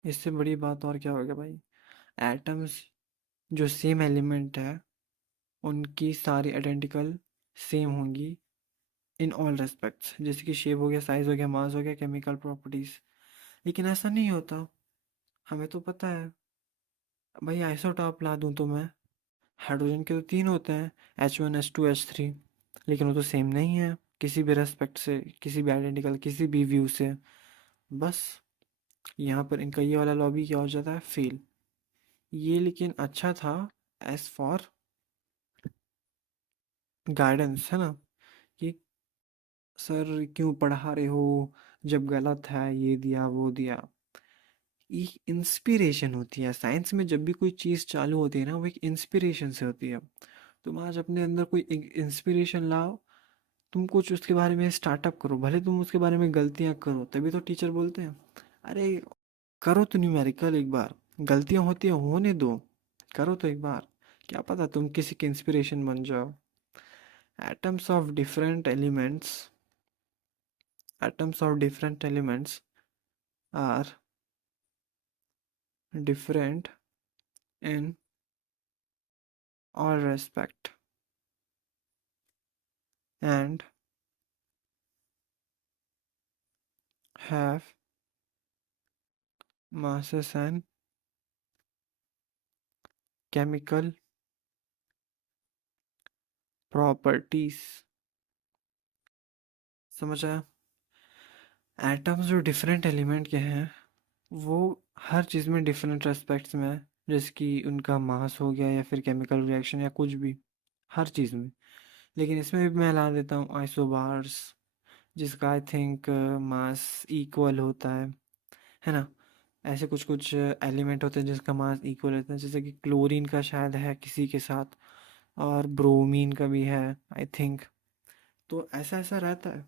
इससे बड़ी बात और क्या होगा भाई? एटम्स जो सेम एलिमेंट है उनकी सारी आइडेंटिकल सेम होंगी इन ऑल रेस्पेक्ट्स, जैसे कि शेप हो गया, साइज हो गया, मास हो गया, केमिकल प्रॉपर्टीज। लेकिन ऐसा नहीं होता। हमें तो पता है। भाई आइसोटॉप ला दूं तो मैं, हाइड्रोजन के तो तीन होते हैं, H1 H2 H3, लेकिन वो तो सेम नहीं है किसी भी रेस्पेक्ट से, किसी भी आइडेंटिकल, किसी भी व्यू से। बस यहाँ पर इनका ये वाला लॉबी क्या हो जाता है, फेल। ये लेकिन अच्छा था एज फॉर गाइडेंस, है ना, कि सर क्यों पढ़ा रहे हो जब गलत है, ये दिया वो दिया। ये इंस्पिरेशन होती है साइंस में, जब भी कोई चीज़ चालू होती है ना, वो एक इंस्पिरेशन से होती है। तुम आज अपने अंदर कोई एक इंस्पिरेशन लाओ, तुम कुछ उसके बारे में स्टार्टअप करो, भले तुम उसके बारे में गलतियां करो, तभी तो टीचर बोलते हैं अरे करो तो न्यूमेरिकल एक बार, गलतियां होती हैं होने दो, करो तो एक बार, क्या पता तुम किसी के इंस्पिरेशन बन जाओ। atoms of different elements atoms of different elements are different in all respect and have masses and chemical properties। समझ आया? एटम्स जो डिफरेंट एलिमेंट के हैं, वो हर चीज़ में डिफरेंट एस्पेक्ट्स में है, जैसे कि उनका मास हो गया या फिर केमिकल रिएक्शन या कुछ भी, हर चीज़ में। लेकिन इसमें भी मैं ला देता हूँ आइसोबार्स, जिसका आई थिंक मास इक्वल होता है ना। ऐसे कुछ कुछ एलिमेंट होते हैं जिसका मास इक्वल होता है, जैसे कि क्लोरीन का शायद है किसी के साथ, और ब्रोमीन का भी है आई थिंक। तो ऐसा ऐसा रहता है।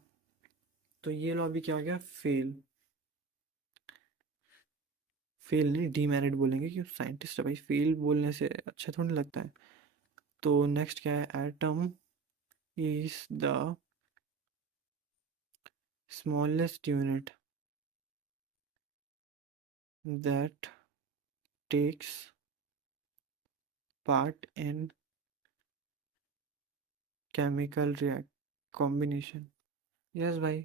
तो ये लॉ भी क्या हो गया, फेल। फेल नहीं, डीमेरिट बोलेंगे, क्योंकि साइंटिस्ट है भाई, फेल बोलने से अच्छा थोड़ी लगता है। तो नेक्स्ट क्या है, atom is the smallest unit that takes part in chemical react combination. Yes भाई,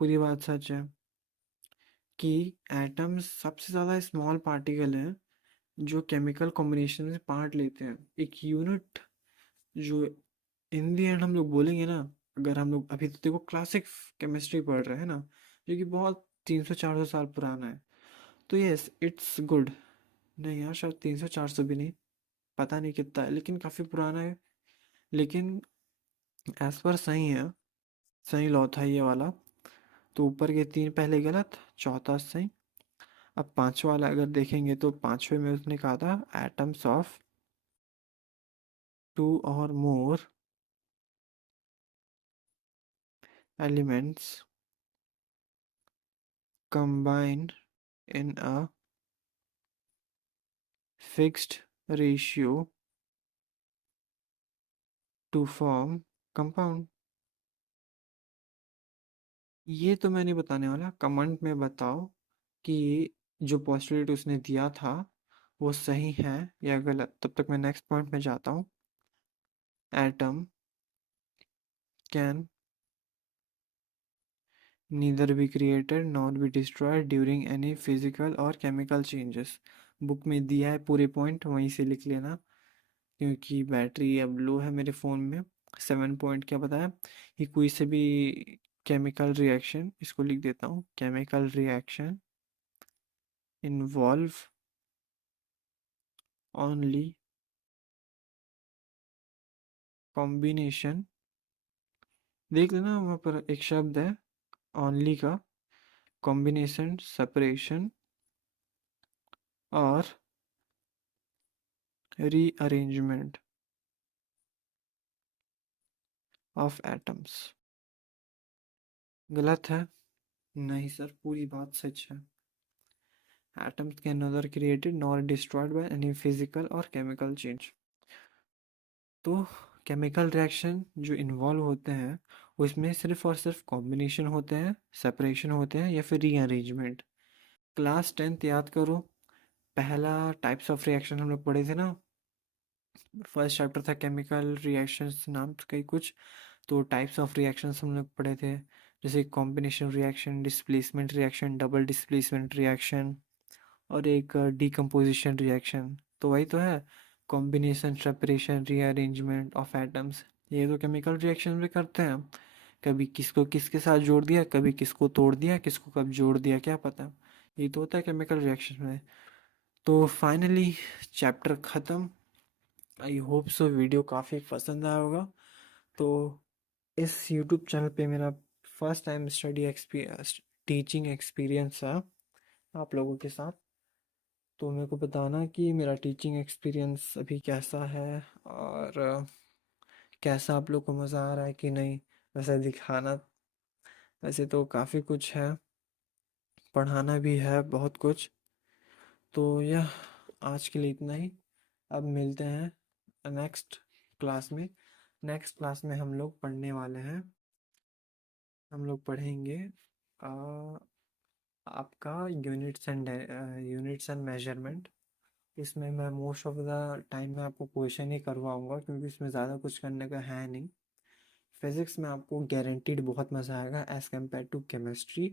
पूरी बात सच है कि एटम्स सबसे ज़्यादा स्मॉल पार्टिकल हैं जो केमिकल कॉम्बिनेशन में पार्ट लेते हैं। एक यूनिट जो इन दी एंड हम लोग बोलेंगे ना, अगर हम लोग अभी तो देखो क्लासिक केमिस्ट्री पढ़ रहे हैं ना, जो कि बहुत 300-400 साल पुराना है, तो यस इट्स गुड। नहीं यार, शायद 300-400 भी नहीं, पता नहीं कितना है, लेकिन काफ़ी पुराना है। लेकिन एज पर सही है, सही लॉ था ये वाला। तो ऊपर के तीन पहले गलत, चौथा सही। अब पांचवा वाला अगर देखेंगे तो पांचवे में उसने कहा था एटम्स ऑफ टू और more elements combine in a fixed ratio to form compound। ये तो मैं नहीं बताने वाला, कमेंट में बताओ कि जो पोस्टुलेट उसने दिया था वो सही है या गलत। तब तक मैं नेक्स्ट पॉइंट में जाता हूँ। Atom can neither be created nor be destroyed during any physical और केमिकल चेंजेस। बुक में दिया है पूरे पॉइंट, वहीं से लिख लेना, क्योंकि बैटरी अब लो है मेरे फ़ोन में। 7 पॉइंट क्या बताया कि कोई से भी केमिकल रिएक्शन, इसको लिख देता हूँ, chemical reaction involve only combination. देख लेना वहाँ पर एक शब्द है ओनली का, कॉम्बिनेशन, सेपरेशन और रीअरेंजमेंट ऑफ एटम्स। गलत है? नहीं सर, पूरी बात सच है। Atoms can neither created nor destroyed by any physical or chemical change। तो केमिकल रिएक्शन जो इन्वॉल्व होते हैं उसमें सिर्फ और सिर्फ कॉम्बिनेशन होते हैं, सेपरेशन होते हैं या फिर रीअरेंजमेंट। क्लास 10th याद करो, पहला टाइप्स ऑफ रिएक्शन हम लोग पढ़े थे ना। फर्स्ट चैप्टर था केमिकल रिएक्शंस नाम कई कुछ। तो टाइप्स ऑफ रिएक्शंस हम लोग पढ़े थे, जैसे combination reaction, displacement reaction, double displacement reaction और एक डिकम्पोजिशन रिएक्शन, तो वही तो है, combination, separation, rearrangement of atoms. ये तो केमिकल रिएक्शन में करते हैं। कभी किसको किसके साथ जोड़ दिया, कभी किसको तोड़ दिया, किसको कब जोड़ दिया, क्या पता। ये तो होता है केमिकल रिएक्शन में। तो फाइनली चैप्टर ख़त्म। आई होप सो वीडियो काफ़ी पसंद आया होगा। तो इस यूट्यूब चैनल पे मेरा फर्स्ट टाइम टीचिंग एक्सपीरियंस था आप लोगों के साथ। तो मेरे को बताना कि मेरा टीचिंग एक्सपीरियंस अभी कैसा है, और कैसा आप लोग को मज़ा आ रहा है कि नहीं। वैसे दिखाना, वैसे तो काफ़ी कुछ है, पढ़ाना भी है बहुत कुछ। तो यह आज के लिए इतना ही। अब मिलते हैं नेक्स्ट क्लास में। नेक्स्ट क्लास में हम लोग पढ़ने वाले हैं, हम लोग पढ़ेंगे आ, आपका यूनिट्स एंड मेजरमेंट। इसमें मैं मोस्ट ऑफ द टाइम में आपको क्वेश्चन ही करवाऊंगा, क्योंकि इसमें ज़्यादा कुछ करने का है नहीं। फिज़िक्स में आपको गारंटीड बहुत मज़ा आएगा as compare to chemistry.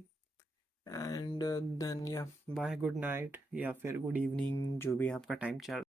And then या बाय गुड नाइट या फिर गुड इवनिंग, जो भी आपका टाइम चल